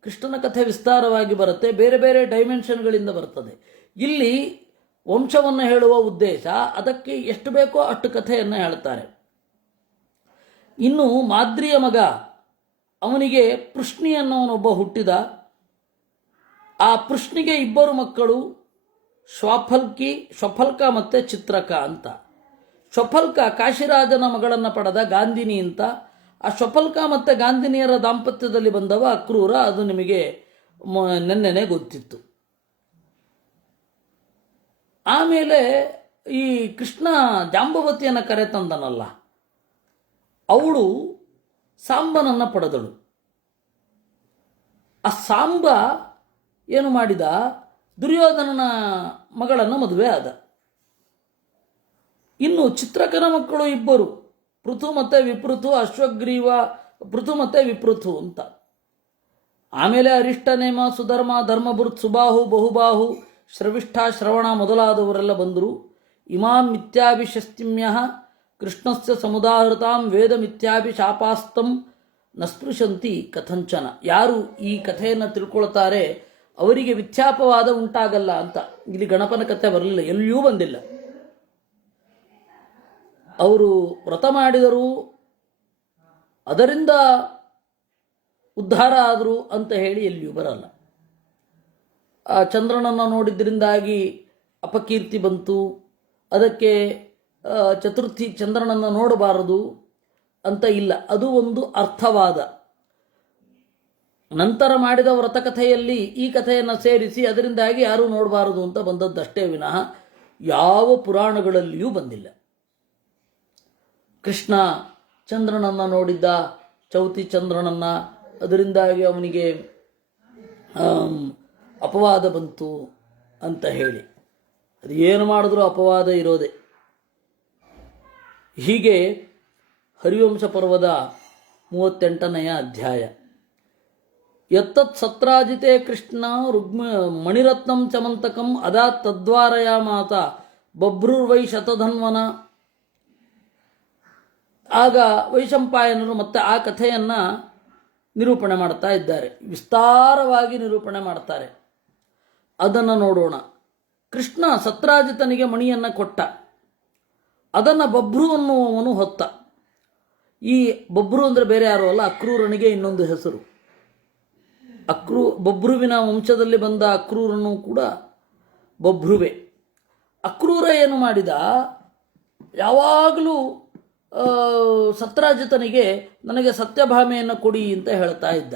ಕೃಷ್ಣನ ಕಥೆ ವಿಸ್ತಾರವಾಗಿ ಬರುತ್ತೆ, ಬೇರೆ ಬೇರೆ ಡೈಮೆನ್ಷನ್ಗಳಿಂದ ಬರ್ತದೆ. ಇಲ್ಲಿ ವಂಶವನ್ನು ಹೇಳುವ ಉದ್ದೇಶ, ಅದಕ್ಕೆ ಎಷ್ಟು ಬೇಕೋ ಅಷ್ಟು ಕಥೆಯನ್ನು ಹೇಳ್ತಾರೆ. ಇನ್ನು ಮಾದ್ರಿಯ ಮಗ, ಅವನಿಗೆ ಪೃಷ್ಣಿ ಅನ್ನೋನೊಬ್ಬ ಹುಟ್ಟಿದ. ಆ ಪೃಷ್ಣಿಗೆ 2 ಮಕ್ಕಳು, ಶ್ವಫಲ್ಕ ಮತ್ತು ಚಿತ್ರಕ ಅಂತ. ಶ್ವಫಲ್ಕ ಕಾಶಿರಾಜನ ಮಗಳನ್ನು ಪಡೆದ ಗಾಂಧಿನಿ ಅಂತ. ಆ ಶ್ವಫಲ್ಕ ಮತ್ತು ಗಾಂಧಿನಿಯರ ದಾಂಪತ್ಯದಲ್ಲಿ ಬಂದವ ಅಕ್ರೂರ. ಅದು ನಿಮಗೆ ನೆನ್ನೆನೆ ಗೊತ್ತಿತ್ತು. ಆಮೇಲೆ ಈ ಕೃಷ್ಣ ಜಾಂಬವತಿಯನ್ನು ಕರೆತಂದನಲ್ಲ, ಅವಳು ಸಾಂಬನನ್ನು ಪಡೆದಳು. ಆ ಸಾಂಬ ಏನು ಮಾಡಿದ, ದುರ್ಯೋಧನನ ಮಗಳನ್ನು ಮದುವೆ ಆದ. ಇನ್ನು ಚಿತ್ರಕನ ಮಕ್ಕಳು 2, ಪೃಥು ಮತ್ತು ವಿಪೃಥು, ಅಶ್ವಗ್ರೀವ, ಪೃಥು ಮತ್ತು ವಿಪೃಥು ಅಂತ. ಆಮೇಲೆ ಅರಿಷ್ಟನೇಮ, ಸುಧರ್ಮ, ಧರ್ಮಭೃತ್, ಸುಬಾಹು, ಬಹುಬಾಹು, ಶ್ರವಿಷ್ಠ, ಶ್ರವಣ ಮೊದಲಾದವರೆಲ್ಲ ಬಂದರು. ಇಮಾಂ ಮಿಥ್ಯಾಭಿಷಸ್ತಿಮ್ಯ ಕೃಷ್ಣಸ್ಯ ಸಮುದಾಹೃತಾಂ ವೇದ ಮಿಥ್ಯಾಭಿಶಾಪಾಸ್ತಂ ನಸ್ಪೃಶಂತಿ ಕಥಂಚನ. ಯಾರು ಈ ಕಥೆಯನ್ನು ತಿಳ್ಕೊಳ್ತಾರೆ ಅವರಿಗೆ ಮಿಥ್ಯಾಪವಾದ ಉಂಟಾಗಲ್ಲ ಅಂತ. ಇಲ್ಲಿ ಗಣಪನ ಕಥೆ ಬರಲಿಲ್ಲ, ಎಲ್ಲಿಯೂ ಬಂದಿಲ್ಲ. ಅವರು ವ್ರತ ಮಾಡಿದರು, ಅದರಿಂದ ಉದ್ಧಾರ ಆದರು ಅಂತ ಹೇಳಿ ಎಲ್ಲಿಯೂ ಬರಲ್ಲ. ಆ ಚಂದ್ರನನ್ನು ನೋಡಿದ್ರಿಂದಾಗಿ ಅಪಕೀರ್ತಿ ಬಂತು, ಅದಕ್ಕೆ ಚತುರ್ಥಿ ಚಂದ್ರನನ್ನು ನೋಡಬಾರದು ಅಂತ ಇಲ್ಲ. ಅದು ಒಂದು ಅರ್ಥವಾದ. ನಂತರ ಮಾಡಿದ ವ್ರತಕಥೆಯಲ್ಲಿ ಈ ಕಥೆಯನ್ನು ಸೇರಿಸಿ ಅದರಿಂದಾಗಿ ಯಾರೂ ನೋಡಬಾರದು ಅಂತ ಬಂದದ್ದಷ್ಟೇ ವಿನಃ ಯಾವ ಪುರಾಣಗಳಲ್ಲಿಯೂ ಬಂದಿಲ್ಲ. ಕೃಷ್ಣ ಚಂದ್ರನನ್ನು ನೋಡಿದ್ದ, ಚೌತಿ ಚಂದ್ರನನ್ನು, ಅದರಿಂದಾಗಿ ಅವನಿಗೆ ಅಪವಾದ ಬಂತು ಅಂತ ಹೇಳಿ. ಅದು ಏನು ಮಾಡಿದ್ರೂ ಅಪವಾದ ಇರೋದೆ. ಹೀಗೆ ಹರಿವಂಶ ಪರ್ವದ 38ನೆಯ ಅಧ್ಯಾಯ. ಯತ್ತತ್ ಸತ್ರಾಜಿತೆ ಕೃಷ್ಣ ಮಣಿರತ್ನಂ ಚಮಂತಕಂ ಅದಾತ್ ತದ್ವಾರಯ ಮಾತ ಬಭ್ರುರ್ವೈ ಶತಧನ್ವನ. ಆಗ ವೈಶಂಪಾಯನರು ಮತ್ತೆ ಆ ಕಥೆಯನ್ನು ನಿರೂಪಣೆ ಮಾಡ್ತಾ ಇದ್ದಾರೆ, ವಿಸ್ತಾರವಾಗಿ ನಿರೂಪಣೆ ಮಾಡ್ತಾರೆ. ಅದನ್ನು ನೋಡೋಣ. ಕೃಷ್ಣ ಸತ್ರಾಜಿತನಿಗೆ ಮಣಿಯನ್ನು ಕೊಟ್ಟ, ಅದನ್ನು ಬಭ್ರು ಅನ್ನುವವನು ಹೊತ್ತ. ಈ ಬಭ್ರು ಅಂದರೆ ಬೇರೆ ಯಾರು ಅಲ್ಲ, ಅಕ್ರೂರನಿಗೆ ಇನ್ನೊಂದು ಹೆಸರು. ಬಭ್ರುವಿನ ವಂಶದಲ್ಲಿ ಬಂದ ಅಕ್ರೂರನು ಕೂಡ ಬಭ್ರುವೆ. ಅಕ್ರೂರ ಏನು ಮಾಡಿದ, ಯಾವಾಗಲೂ ಸತ್ರಾಜಿತನಿಗೆ ನನಗೆ ಸತ್ಯಭಾಮೆಯನ್ನು ಕೊಡಿ ಅಂತ ಹೇಳ್ತಾ ಇದ್ದ.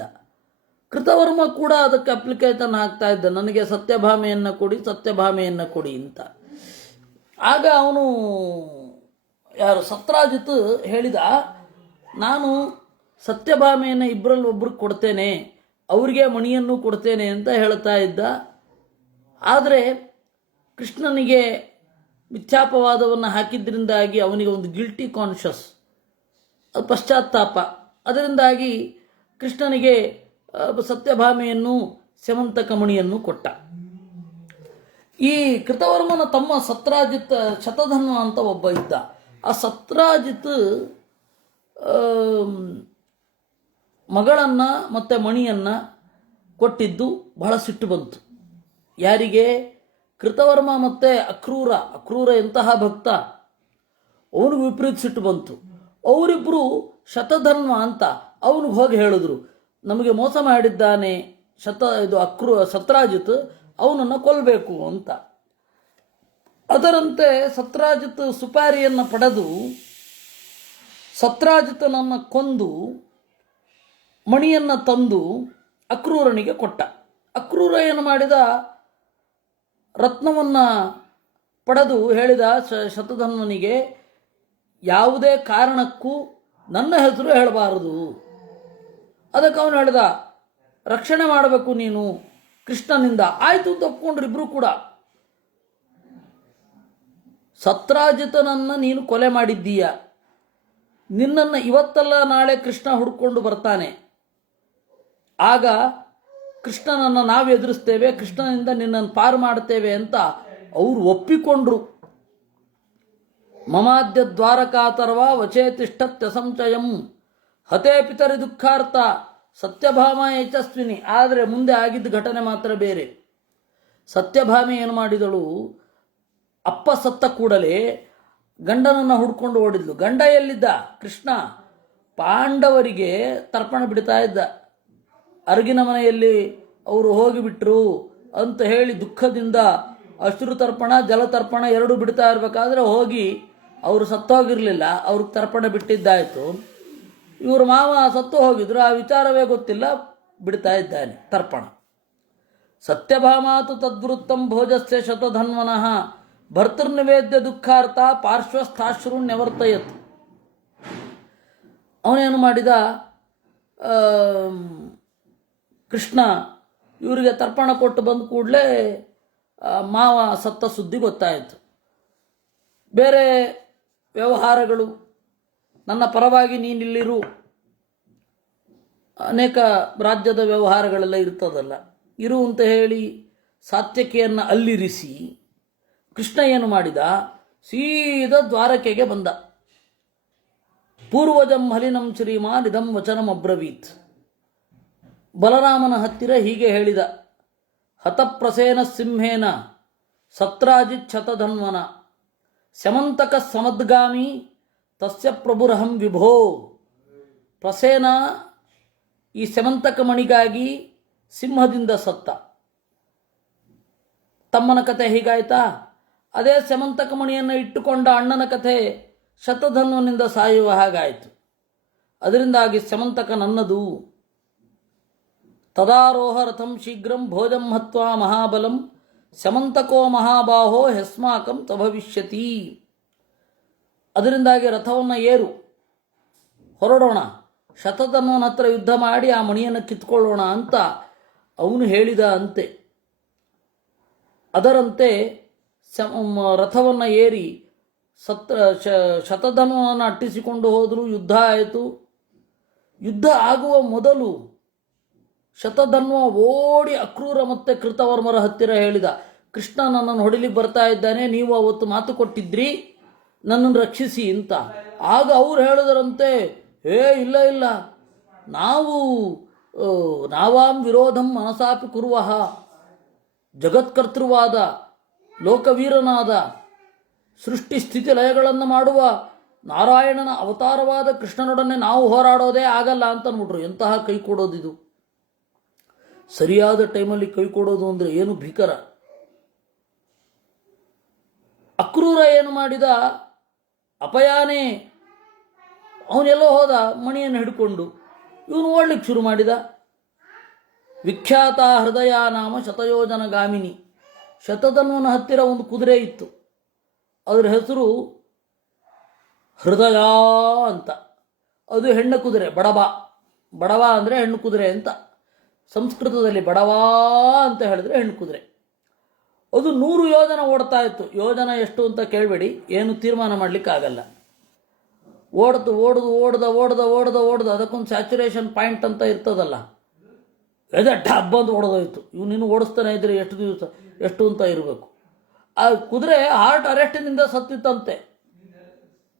ಕೃತವರ್ಮ ಕೂಡ ಅದಕ್ಕೆ ಅಪ್ಲಿಕೇಶನ್ ಹಾಕ್ತಾ ಇದ್ದ, ನನಗೆ ಸತ್ಯಭಾಮೆಯನ್ನು ಕೊಡಿ, ಸತ್ಯಭಾಮೆಯನ್ನು ಕೊಡಿ ಅಂತ. ಆಗ ಅವನು ಯಾರು ಸತ್ರಾಜಿತ್ ಹೇಳಿದ, ನಾನು ಸತ್ಯಭಾಮೆಯನ್ನು ಇಬ್ಬರಲ್ಲಿ ಒಬ್ರಿಗೆ ಕೊಡ್ತೇನೆ, ಅವರಿಗೆ ಮಣಿಯನ್ನು ಕೊಡ್ತೇನೆ ಅಂತ ಹೇಳ್ತಾ ಇದ್ದ. ಆದರೆ ಕೃಷ್ಣನಿಗೆ ಮಿಥ್ಯಾಪವಾದವನ್ನು ಹಾಕಿದ್ರಿಂದಾಗಿ ಅವನಿಗೆ ಒಂದು ಗಿಲ್ಟಿ ಕಾನ್ಷಿಯಸ್, ಅದು ಪಶ್ಚಾತ್ತಾಪ. ಅದರಿಂದಾಗಿ ಕೃಷ್ಣನಿಗೆ ಸತ್ಯಭಾಮೆಯನ್ನು ಸ್ಯಮಂತಕ ಮಣಿಯನ್ನು ಕೊಟ್ಟ. ಈ ಕೃತವರ್ಮನ ತಮ್ಮ ಸತ್ರಾಜಿತ್ ಶತಧನ್ವ ಅಂತ ಒಬ್ಬ ಇದ್ದ. ಆ ಸತ್ರಾಜಿತ್ ಮಗಳನ್ನು ಮತ್ತು ಮಣಿಯನ್ನು ಕೊಟ್ಟಿದ್ದು ಬಹಳ ಸಿಟ್ಟು ಬಂತು. ಯಾರಿಗೆ? ಕೃತವರ್ಮ ಮತ್ತು ಅಕ್ರೂರ ಎಂತಹ ಭಕ್ತ, ಅವನಿಗೆ ವಿಪರೀತ ಸಿಟ್ಟು ಬಂತು. ಅವರಿಬ್ಬರು ಶತಧನ್ವ ಅಂತ ಅವನಿಗೆ ಹೋಗಿ ಹೇಳಿದ್ರು, ನಮಗೆ ಮೋಸ ಮಾಡಿದ್ದಾನೆ ಸತ್ರಾಜಿತ್, ಅವನನ್ನು ಕೊಲ್ಲಬೇಕು ಅಂತ. ಅದರಂತೆ ಸತ್ರಾಜಿತ್ ಸುಪಾರಿಯನ್ನು ಪಡೆದು ಸತ್ರಾಜಿತನನ್ನು ಕೊಂದು ಮಣಿಯನ್ನು ತಂದು ಅಕ್ರೂರನಿಗೆ ಕೊಟ್ಟ. ಅಕ್ರೂರ ಏನು ಮಾಡಿದ, ರತ್ನವನ್ನು ಪಡೆದು ಹೇಳಿದ ಶತಧನ್ವನಿಗೆ, ಯಾವುದೇ ಕಾರಣಕ್ಕೂ ನನ್ನ ಹೆಸರು ಹೇಳಬಾರದು. ಅದಕ್ಕೆ ಅವನು ಹೇಳಿದ, ರಕ್ಷಣೆ ಮಾಡಬೇಕು ನೀನು ಕೃಷ್ಣನಿಂದ. ಆಯಿತು ಅಂತ ಒಪ್ಕೊಂಡ್ರು ಇಬ್ರು ಕೂಡ. ಸತ್ರಾಜಿತನನ್ನು ನೀನು ಕೊಲೆ ಮಾಡಿದ್ದೀಯ, ನಿನ್ನನ್ನು ಇವತ್ತಲ್ಲ ನಾಳೆ ಕೃಷ್ಣ ಹುಡ್ಕೊಂಡು ಬರ್ತಾನೆ, ಆಗ ಕೃಷ್ಣನನ್ನು ನಾವು ಎದುರಿಸ್ತೇವೆ, ಕೃಷ್ಣನಿಂದ ನಿನ್ನನ್ನು ಪಾರು ಮಾಡ್ತೇವೆ ಅಂತ ಅವರು ಒಪ್ಪಿಕೊಂಡ್ರು. ಮಮಾದ್ಯ ದ್ವಾರಕಾತರ್ವ ವಚೇತಿಷ್ಠತ್ಯ ಸಂಚಯಂ ಹತೇ ಪಿತರಿ ದುಃಖಾರ್ಥ ಸತ್ಯಭಾಮ ಯಶಸ್ವಿನಿ. ಆದರೆ ಮುಂದೆ ಆಗಿದ್ದ ಘಟನೆ ಮಾತ್ರ ಬೇರೆ. ಸತ್ಯಭಾಮೆ ಏನು ಮಾಡಿದಳು, ಅಪ್ಪ ಸತ್ತ ಕೂಡಲೇ ಗಂಡನನ್ನು ಹುಡ್ಕೊಂಡು ಓಡಿದ್ಲು. ಗಂಡ ಎಲ್ಲಿದ್ದ? ಕೃಷ್ಣ ಪಾಂಡವರಿಗೆ ತರ್ಪಣ ಬಿಡ್ತಾ ಇದ್ದ. ಅರಗಿನ ಮನೆಯಲ್ಲಿ ಅವರು ಹೋಗಿಬಿಟ್ರು ಅಂತ ಹೇಳಿ ದುಃಖದಿಂದ ಅಶ್ರು ತರ್ಪಣ ಜಲತರ್ಪಣ ಎರಡೂ ಬಿಡ್ತಾ ಇರಬೇಕಾದ್ರೆ ಹೋಗಿ ಅವರು ಸತ್ತೋಗಿರಲಿಲ್ಲ, ಅವ್ರಿಗೆ ತರ್ಪಣ ಬಿಟ್ಟಿದ್ದಾಯಿತು. ಇವರು ಮಾವ ಸತ್ತು ಹೋಗಿದ್ರು, ಆ ವಿಚಾರವೇ ಗೊತ್ತಿಲ್ಲ, ಬಿಡ್ತಾ ಇದ್ದಾನೆ ತರ್ಪಣ. ಸತ್ಯಭಾಮಾತು ತದ್ವೃತ್ತಂ ಭೋಜಸ್ಯ ಶತಧನ್ವನಃ ಭರ್ತೃನಿವೇದ್ಯ ದುಃಖಾರ್ಥ ಪಾರ್ಶ್ವಸ್ಥಾಶ್ರು ನ್ಯವರ್ತಯತ್. ಅವನೇನು ಮಾಡಿದ, ಕೃಷ್ಣ ಇವರಿಗೆ ತರ್ಪಣ ಕೊಟ್ಟು ಬಂದ ಕೂಡಲೇ ಮಾವ ಸತ್ತ ಸುದ್ದಿ ಗೊತ್ತಾಯಿತು. ಬೇರೆ ವ್ಯವಹಾರಗಳು, ನನ್ನ ಪರವಾಗಿ ನೀನಿಲ್ಲಿರು, ಅನೇಕ ರಾಜ್ಯದ ವ್ಯವಹಾರಗಳೆಲ್ಲ ಇರ್ತದಲ್ಲ, ಇರು ಅಂತ ಹೇಳಿ ಸಾತ್ಯಕಿಯನ್ನು ಅಲ್ಲಿರಿಸಿ ಕೃಷ್ಣ ಏನು ಮಾಡಿದ, ಸೀದಾ ದ್ವಾರಕೆಗೆ ಬಂದ. ಪೂರ್ವಜಂ ಹಲಿನಂ ಶ್ರೀಮಾನ್ ಇದಂ ವಚನಂ ಅಬ್ರವೀತ್. ಬಲರಾಮನ ಹತ್ತಿರ ಹೀಗೆ ಹೇಳಿದ, ಹತಪ್ರಸೇನ ಸಿಂಹೇನ ಸತ್ರಾಜಿತ್ ಶತಧನ್ವನ ಸ್ಯಮಂತಕ ಸಮದ್ಗಾಮಿ ತಸ್ಯ ಪ್ರಭುರಹಂ ವಿಭೋ. ಪ್ರಸೇನ ಈ ಸ್ಯಮಂತಕ ಮಣಿಗಾಗಿ ಸಿಂಹದಿಂದ ಸತ್ತ. ತಮ್ಮನ ಕಥೆ ಹೀಗಾಯ್ತಾ? ಅದೇ ಸ್ಯಮಂತಕ ಮಣಿಯನ್ನು ಇಟ್ಟುಕೊಂಡ ಅಣ್ಣನ ಕಥೆ ಶತಧನ್ವನಿಂದ ಸಾಯುವ ಹಾಗಾಯಿತು. ಅದರಿಂದಾಗಿ ಸ್ಯಮಂತಕ ನನ್ನದು. ತದಾರೋಹ ರಥಂ ಶೀಘ್ರಂ ಭೋಜಂ ಹತ್ವಾ ಮಹಾಬಲಂ ಸ್ಯಮಂತಕೋ ಮಹಾಬಾಹೋ ಹಸ್ಮಾಕಂ ತಭವಿಷ್ಯತಿ. ಅದರಿಂದಾಗಿ ರಥವನ್ನು ಏರು, ಹೊರಡೋಣ, ಶತಧನ್ವನ ಹತ್ರ ಯುದ್ಧ ಮಾಡಿ ಆ ಮಣಿಯನ್ನು ಕಿತ್ಕೊಳ್ಳೋಣ ಅಂತ ಅವನು ಹೇಳಿದ ಅಂತೆ. ಅದರಂತೆ ರಥವನ್ನು ಏರಿ ಶತಧನ್ವನನ್ನು ಅಟ್ಟಿಸಿಕೊಂಡು ಹೋದರು. ಯುದ್ಧ ಆಯಿತು. ಯುದ್ಧ ಆಗುವ ಮೊದಲು ಶತಧನ್ವ ಓಡಿ ಅಕ್ರೂರ ಮತ್ತು ಕೃತವರ್ಮರ ಹತ್ತಿರ ಹೇಳಿದ, ಕೃಷ್ಣ ನನ್ನನ್ನು ಹೊಡಿಲಿಕ್ಕೆ ಬರ್ತಾ ಇದ್ದಾನೆ, ನೀವು ಅವತ್ತು ಮಾತು ಕೊಟ್ಟಿದ್ರಿ ನನ್ನನ್ನು ರಕ್ಷಿಸಿ ಅಂತ. ಆಗ ಅವ್ರು ಹೇಳಿದರಂತೆ, ಇಲ್ಲ ಇಲ್ಲ, ನಾವಾಂ ವಿರೋಧಂ ಮನಸಾಪಿ ಕುರುವಹ. ಜಗತ್ಕರ್ತೃವಾದ ಲೋಕವೀರನಾದ ಸೃಷ್ಟಿ ಸ್ಥಿತಿ ಲಯಗಳನ್ನು ಮಾಡುವ ನಾರಾಯಣನ ಅವತಾರವಾದ ಕೃಷ್ಣನೊಡನೆ ನಾವು ಹೋರಾಡೋದೇ ಆಗಲ್ಲ ಅಂತ ನೋಡ್ರು. ಎಂತಹ ಕೈ ಕೊಡೋದಿದು! ಸರಿಯಾದ ಟೈಮಲ್ಲಿ ಕೈ ಕೊಡೋದು ಅಂದರೆ ಏನು ಭೀಕರ. ಅಕ್ರೂರ ಏನು ಮಾಡಿದ, ಅಪಯಾನೇ ಅವನೆಲ್ಲೋ ಹೋದ ಮಣಿಯನ್ನು ಹಿಡ್ಕೊಂಡು. ಇವನು ಓಡ್ಲಿಕ್ಕೆ ಶುರು ಮಾಡಿದ. ವಿಖ್ಯಾತ ಹೃದಯ ನಾಮ ಶತಯೋಜನ ಗಾಮಿನಿ. ಶತಧನ್ವನ ಹತ್ತಿರ ಒಂದು ಕುದುರೆ ಇತ್ತು, ಅದರ ಹೆಸರು ಹೃದಯ ಅಂತ. ಅದು ಹೆಣ್ಣು ಕುದುರೆ, ಬಡವ ಅಂದರೆ ಹೆಣ್ಣು ಕುದುರೆ ಅಂತ. ಸಂಸ್ಕೃತದಲ್ಲಿ ಬಡವ ಅಂತ ಹೇಳಿದ್ರೆ ಹೆಣ್ಣು ಕುದುರೆ. ಅದು 100 ಯೋಜನ ಓಡ್ತಾ ಇತ್ತು. ಯೋಜನ ಎಷ್ಟು ಅಂತ ಕೇಳಬೇಡಿ, ಏನು ತೀರ್ಮಾನ ಮಾಡಲಿಕ್ಕಾಗಲ್ಲ. ಓಡ್ದ ಅದಕ್ಕೊಂದು ಸ್ಯಾಚುರೇಷನ್ ಪಾಯಿಂಟ್ ಅಂತ ಇರ್ತದಲ್ಲ, ಡಬ್ಬ ಅಂತ ಓಡೋದೋಯ್ತು. ಇವನಿನ್ನು ಓಡಿಸ್ತಾನೆ ಇದ್ರೆ ಎಷ್ಟು ಅಂತ ಇರಬೇಕು. ಆ ಕುದುರೆ ಹಾರ್ಟ್ ಅರೆಸ್ಟಿನಿಂದ ಸತ್ತಿತ್ತಂತೆ.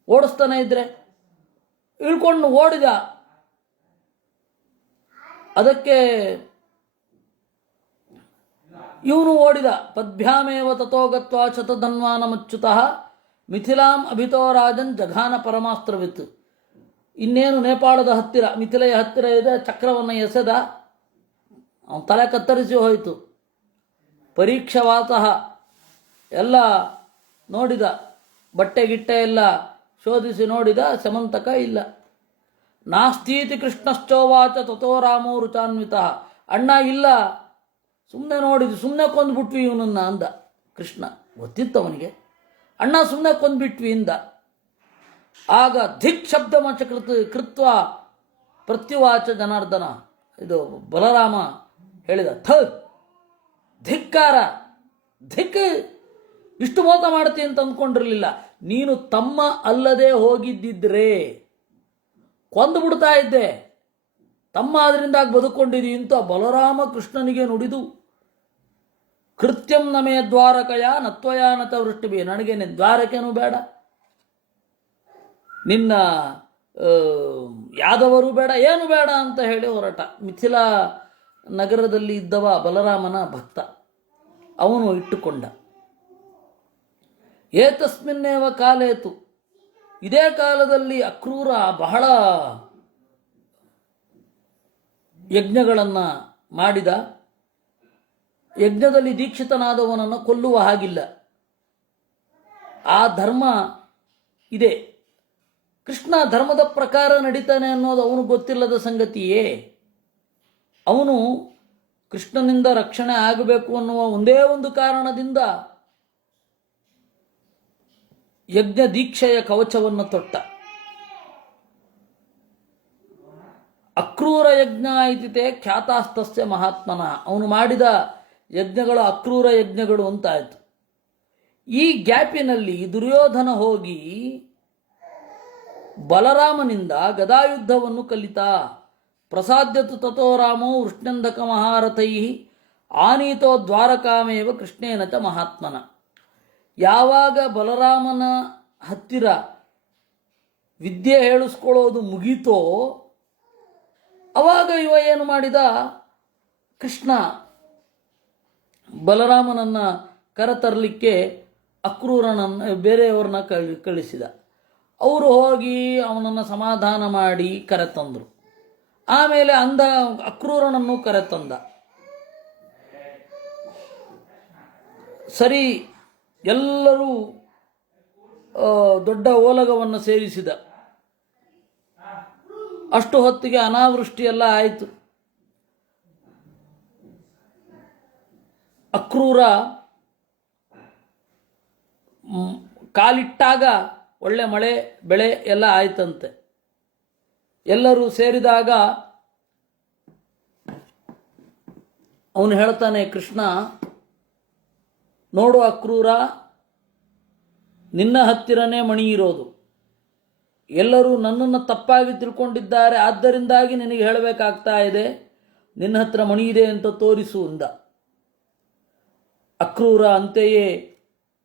ಓಡಿಸ್ತಾನೆ ಇದ್ರೆ ಇಳ್ಕೊಂಡು ಓಡಿದ. ಅದಕ್ಕೆ ಇವನು ಓಡಿದ. ಪದ್ಭ್ಯಾಮೇವ ತಥೋಗತ್ವ ಶತಧನ್ವಾನಮಚ್ಯುತಃ ಮಿಥಿಲಾಂ ಅಭಿತೋ ರಾಜನ್ ಜಘಾನ ಪರಮಾಸ್ತ್ರವಿತ್ತು. ಇನ್ನೇನು ನೇಪಾಳದ ಹತ್ತಿರ, ಮಿಥಿಲೆಯ ಹತ್ತಿರ ಇದೆ, ಚಕ್ರವನ್ನು ಎಸೆದ. ಅವನ ತಲೆ ಕತ್ತರಿಸಿ ಹೋಯಿತು. ಪರೀಕ್ಷವಾತಃ ಎಲ್ಲ ನೋಡಿದ, ಬಟ್ಟೆ ಗಿಟ್ಟೆ ಎಲ್ಲ ಶೋಧಿಸಿ ನೋಡಿದ, ಸಮಂತಕ ಇಲ್ಲ. ನಾಸ್ತೀತಿ ಕೃಷ್ಣಶ್ಚೋವಾಚ ತಥೋ ರಾಮೋ ರುಚಾನ್ವಿತ. ಅಣ್ಣ ಇಲ್ಲ, ಸುಮ್ಮನೆ ನೋಡಿದ್ವಿ, ಸುಮ್ಮನೆ ಕೊಂದ್ಬಿಟ್ವಿ ಇವನನ್ನ ಅಂದ ಕೃಷ್ಣ. ಗೊತ್ತಿತ್ತು ಅವನಿಗೆ, ಅಣ್ಣ ಸುಮ್ಮನೆ ಕೊಂದ್ಬಿಟ್ವಿ ಇಂದ. ಆಗ ಧಿಕ್ ಶಬ್ದಮಚ ಕೃತ್ವ ಪ್ರತ್ಯುವಾಚ ಜನಾರ್ದನ. ಇದು ಬಲರಾಮ ಹೇಳಿದ, ಧಿಕ್ಕಾರ, ಧಿಕ್, ಇಷ್ಟು ಮೋಸ ಮಾಡ್ತೀನಿ ಅಂತ ಅಂದ್ಕೊಂಡಿರಲಿಲ್ಲ. ನೀನು ತಮ್ಮ ಅಲ್ಲದೆ ಹೋಗಿದ್ದಿದ್ರೆ ಕೊಂದು ಬಿಡ್ತಾ ಇದ್ದೆ, ತಮ್ಮ ಅದರಿಂದಾಗಿ ಬದುಕೊಂಡಿದ್ದೀ ಅಂತ ಬಲರಾಮ ಕೃಷ್ಣನಿಗೆ ನುಡಿದು, ಕೃತ್ಯಂ ನಮೇ ದ್ವಾರಕಯ ನತ್ವಯಾನತ ವೃಷ್ಟಿಬಿ. ನನಗೆ ನಿನ್ನ ದ್ವಾರಕೆನೂ ಬೇಡ, ನಿನ್ನ ಯಾದವರು ಬೇಡ, ಏನು ಬೇಡ ಅಂತ ಹೇಳಿ ಹೊರಟ. ಮಿಥಿಲಾ ನಗರದಲ್ಲಿ ಇದ್ದವ ಬಲರಾಮನ ಭಕ್ತ, ಅವನು ಇಟ್ಟುಕೊಂಡ. ಏತಸ್ಮಿನ್ನೇವ ಕಾಲೇತು, ಇದೇ ಕಾಲದಲ್ಲಿ ಅಕ್ರೂರ ಬಹಳ ಯಜ್ಞಗಳನ್ನು ಮಾಡಿದ. ಯಜ್ಞದಲ್ಲಿ ದೀಕ್ಷಿತನಾದವನನ್ನು ಕೊಲ್ಲುವ ಹಾಗಿಲ್ಲ, ಆ ಧರ್ಮ ಇದೆ. ಕೃಷ್ಣ ಧರ್ಮದ ಪ್ರಕಾರ ನಡೀತಾನೆ ಅನ್ನೋದು ಅವನು ಗೊತ್ತಿಲ್ಲದ ಸಂಗತಿಯೇ. ಅವನು ಕೃಷ್ಣನಿಂದ ರಕ್ಷಣೆ ಆಗಬೇಕು ಅನ್ನುವ ಒಂದೇ ಒಂದು ಕಾರಣದಿಂದ ಯಜ್ಞ ದೀಕ್ಷೆಯ ಕವಚವನ್ನು ತೊಟ್ಟ. ಅಕ್ರೂರ ಯಜ್ಞ ಇತಿತೆ ಖ್ಯಾತಾಸ್ತಸ್ಯ ಮಹಾತ್ಮನ. ಅವನು ಮಾಡಿದ ಯಜ್ಞಗಳು ಅಕ್ರೂರ ಯಜ್ಞಗಳು ಅಂತಾಯಿತು. ಈ ಗ್ಯಾಪಿನಲ್ಲಿ ದುರ್ಯೋಧನ ಹೋಗಿ ಬಲರಾಮನಿಂದ ಗದಾಯುದ್ಧವನ್ನು ಕಲಿತ. ಪ್ರಸಾದ್ಯತು ತಥೋ ರಾಮೋ ವೃಷ್ಣ್ಯಂಧಕ ಮಹಾರಥೈ ಆನೀತೋ ದ್ವಾರಕಾಮೇವ ಕೃಷ್ಣೇನ ಚ ಮಹಾತ್ಮನ. ಯಾವಾಗ ಬಲರಾಮನ ಹತ್ತಿರ ವಿದ್ಯೆ ಹೇಳಿಸ್ಕೊಳ್ಳೋದು ಮುಗೀತೋ ಅವಾಗ ಇವ ಏನು ಮಾಡಿದ, ಕೃಷ್ಣ ಬಲರಾಮನನ್ನು ಕರೆತರಲಿಕ್ಕೆ ಅಕ್ರೂರನನ್ನು ಬೇರೆಯವ್ರನ್ನ ಕಳಿಸಿದ. ಅವರು ಹೋಗಿ ಅವನನ್ನು ಸಮಾಧಾನ ಮಾಡಿ ಕರೆತಂದರು. ಆಮೇಲೆ ಅಕ್ರೂರನನ್ನು ಕರೆತಂದ. ಸರಿ, ಎಲ್ಲರೂ ದೊಡ್ಡ ಓಲಗವನ್ನು ಸೇರಿಸಿದ. ಅಷ್ಟು ಹೊತ್ತಿಗೆ ಅನಾವೃಷ್ಟಿಯೆಲ್ಲ ಆಯಿತು. ಅಕ್ರೂರ ಕಾಲಿಟ್ಟಾಗ ಒಳ್ಳೆ ಮಳೆ ಬೆಳೆ ಎಲ್ಲ ಆಯ್ತಂತೆ. ಎಲ್ಲರೂ ಸೇರಿದಾಗ ಅವನು ಹೇಳ್ತಾನೆ, ಕೃಷ್ಣ ನೋಡು ಅಕ್ರೂರ, ನಿನ್ನ ಹತ್ತಿರನೇ ಮಣಿ ಇರೋದು. ಎಲ್ಲರೂ ನನ್ನನ್ನು ತಪ್ಪಾಗಿ ತಿಳ್ಕೊಂಡಿದ್ದಾರೆ, ಆದ್ದರಿಂದಾಗಿ ನಿನಗೆ ಹೇಳಬೇಕಾಗ್ತಾ ಇದೆ. ನಿನ್ನ ಹತ್ರ ಮಣಿ ಇದೆ ಅಂತ ತೋರಿಸು ಅಂದ. ಅಕ್ರೂರ ಅಂತೆಯೇ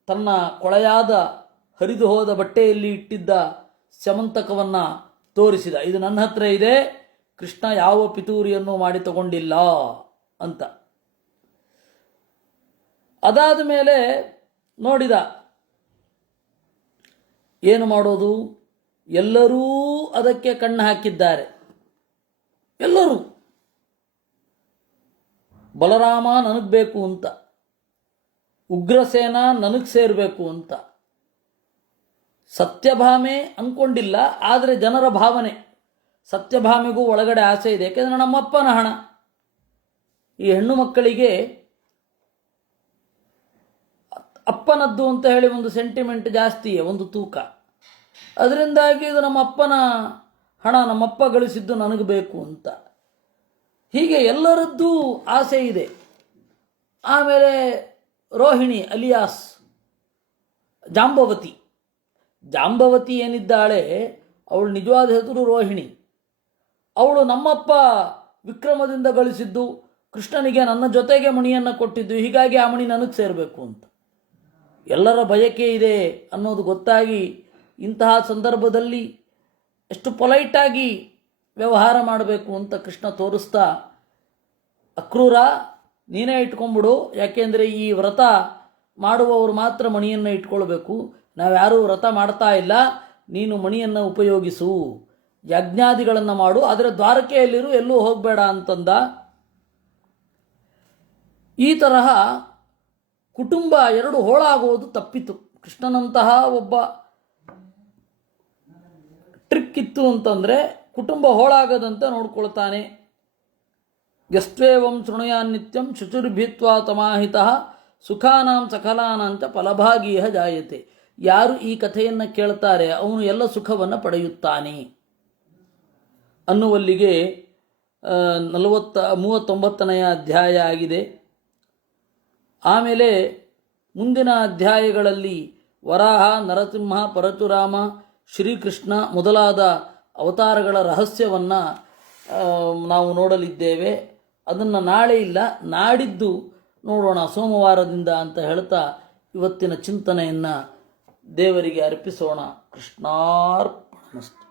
ತನ್ನ ಕೊಳೆಯಾದ ಹರಿದು ಹೋದ ಬಟ್ಟೆಯಲ್ಲಿ ಇಟ್ಟಿದ್ದ ಸ್ಯಮಂತಕವನ್ನು ತೋರಿಸಿದ. ಇದು ನನ್ನ ಹತ್ರ ಇದೆ, ಕೃಷ್ಣ ಯಾವ ಪಿತೂರಿಯನ್ನು ಮಾಡಿ ತಗೊಂಡಿಲ್ಲ ಅಂತ. ಅದಾದ ಮೇಲೆ ನೋಡಿದ, ಏನು ಮಾಡೋದು? ಎಲ್ಲರೂ ಅದಕ್ಕೆ ಕಣ್ಣು ಹಾಕಿದ್ದಾರೆ. ಎಲ್ಲರೂ ಬಲರಾಮ ನನಗೆ ಬೇಕು ಅಂತ, ಉಗ್ರಸೇನ ನನಗೆ ಸೇರಬೇಕು ಅಂತ. ಸತ್ಯಭಾಮೆ ಅಂದ್ಕೊಂಡಿಲ್ಲ, ಆದರೆ ಜನರ ಭಾವನೆ. ಸತ್ಯಭಾಮೆಗೂ ಒಳಗಡೆ ಆಸೆ ಇದೆ, ಯಾಕೆಂದರೆ ನಮ್ಮಪ್ಪನ ಹಣ. ಈ ಹೆಣ್ಣು ಮಕ್ಕಳಿಗೆ ಅಪ್ಪನದ್ದು ಅಂತ ಹೇಳಿ ಒಂದು ಸೆಂಟಿಮೆಂಟ್ ಜಾಸ್ತಿಯೇ, ಒಂದು ತೂಕ. ಅದರಿಂದಾಗಿ ಇದು ನಮ್ಮ ಅಪ್ಪನ ಹಣ, ನಮ್ಮಪ್ಪ ಗಳಿಸಿದ್ದು ನನಗೆ ಬೇಕು ಅಂತ. ಹೀಗೆ ಎಲ್ಲರದ್ದೂ ಆಸೆ ಇದೆ. ಆಮೇಲೆ ರೋಹಿಣಿ ಅಲಿಯಾಸ್ ಜಾಂಬವತಿ. ಜಾಂಬವತಿ ಏನಿದ್ದಾಳೆ, ಅವಳು ನಿಜವಾದ ಹೆಸರು ರೋಹಿಣಿ. ಅವಳು ನಮ್ಮಪ್ಪ ವಿಕ್ರಮದಿಂದ ಗಳಿಸಿದ್ದು, ಕೃಷ್ಣನಿಗೆ ನನ್ನ ಜೊತೆಗೆ ಮಣಿಯನ್ನು ಕೊಟ್ಟಿದ್ದು, ಹೀಗಾಗಿ ಆ ಮಣಿ ನನಗೆ ಸೇರಬೇಕು ಅಂತ ಎಲ್ಲರ ಬಯಕೆ ಇದೆ ಅನ್ನೋದು ಗೊತ್ತಾಗಿ ಇಂತಹ ಸಂದರ್ಭದಲ್ಲಿ ಎಷ್ಟು ಪೊಲೈಟಾಗಿ ವ್ಯವಹಾರ ಮಾಡಬೇಕು ಅಂತ ಕೃಷ್ಣ ತೋರಿಸ್ತಾ, ಅಕ್ರೂರ ನೀನೇ ಇಟ್ಕೊಂಬಿಡು, ಯಾಕೆಂದರೆ ಈ ವ್ರತ ಮಾಡುವವರು ಮಾತ್ರ ಮಣಿಯನ್ನು ಇಟ್ಕೊಳ್ಬೇಕು, ನಾವ್ಯಾರೂ ವ್ರತ ಮಾಡ್ತಾ ಇಲ್ಲ, ನೀನು ಮಣಿಯನ್ನು ಉಪಯೋಗಿಸು, ಯಜ್ಞಾದಿಗಳನ್ನು ಮಾಡು, ಆದರೆ ದ್ವಾರಕೆಯಲ್ಲಿರು, ಎಲ್ಲೂ ಹೋಗಬೇಡ ಅಂತಂದ. ಈ ತರಹ ಕುಟುಂಬ ಎರಡು ಹೋಳಾಗುವುದು ತಪ್ಪಿತು. ಕೃಷ್ಣನಂತಹ ಒಬ್ಬ ಟ್ರಿಕ್ ಇತ್ತು ಅಂತಂದರೆ ಕುಟುಂಬ ಹೋಳಾಗದಂತೆ ನೋಡ್ಕೊಳ್ತಾನೆ. ಯಸ್ತ್ವೇವಂ ಶೃಣುಯಾನ್ ನಿತ್ಯಂ ಶುಚುರ್ಭಿತ್ವಾ ತಮಾಹಿತಃ ಸುಖಾನಾಂ ಸಕಲಾನಾಂಚ ಫಲಭಾಗೀಯ ಜಾಯತೆ. ಯಾರು ಈ ಕಥೆಯನ್ನು ಕೇಳ್ತಾರೆ ಅವನು ಎಲ್ಲ ಸುಖವನ್ನು ಪಡೆಯುತ್ತಾನೆ ಅನ್ನುವಲ್ಲಿಗೆ 39ನೇ ಅಧ್ಯಾಯ ಆಗಿದೆ. ಆಮೇಲೆ ಮುಂದಿನ ಅಧ್ಯಾಯಗಳಲ್ಲಿ ವರಾಹ, ನರಸಿಂಹ, ಪರಶುರಾಮ, ಶ್ರೀಕೃಷ್ಣ ಮೊದಲಾದ ಅವತಾರಗಳ ರಹಸ್ಯವನ್ನು ನಾವು ನೋಡಲಿದ್ದೇವೆ. ಅದನ್ನು ನಾಳೆ ಇಲ್ಲ, ನಾಡಿದ್ದು ನೋಡೋಣ, ಸೋಮವಾರದಿಂದ ಅಂತ ಹೇಳ್ತಾ ಇವತ್ತಿನ ಚಿಂತನೆಯನ್ನು ದೇವರಿಗೆ ಅರ್ಪಿಸೋಣ. ಕೃಷ್ಣಾರ್ಪಣಮಸ್ತು.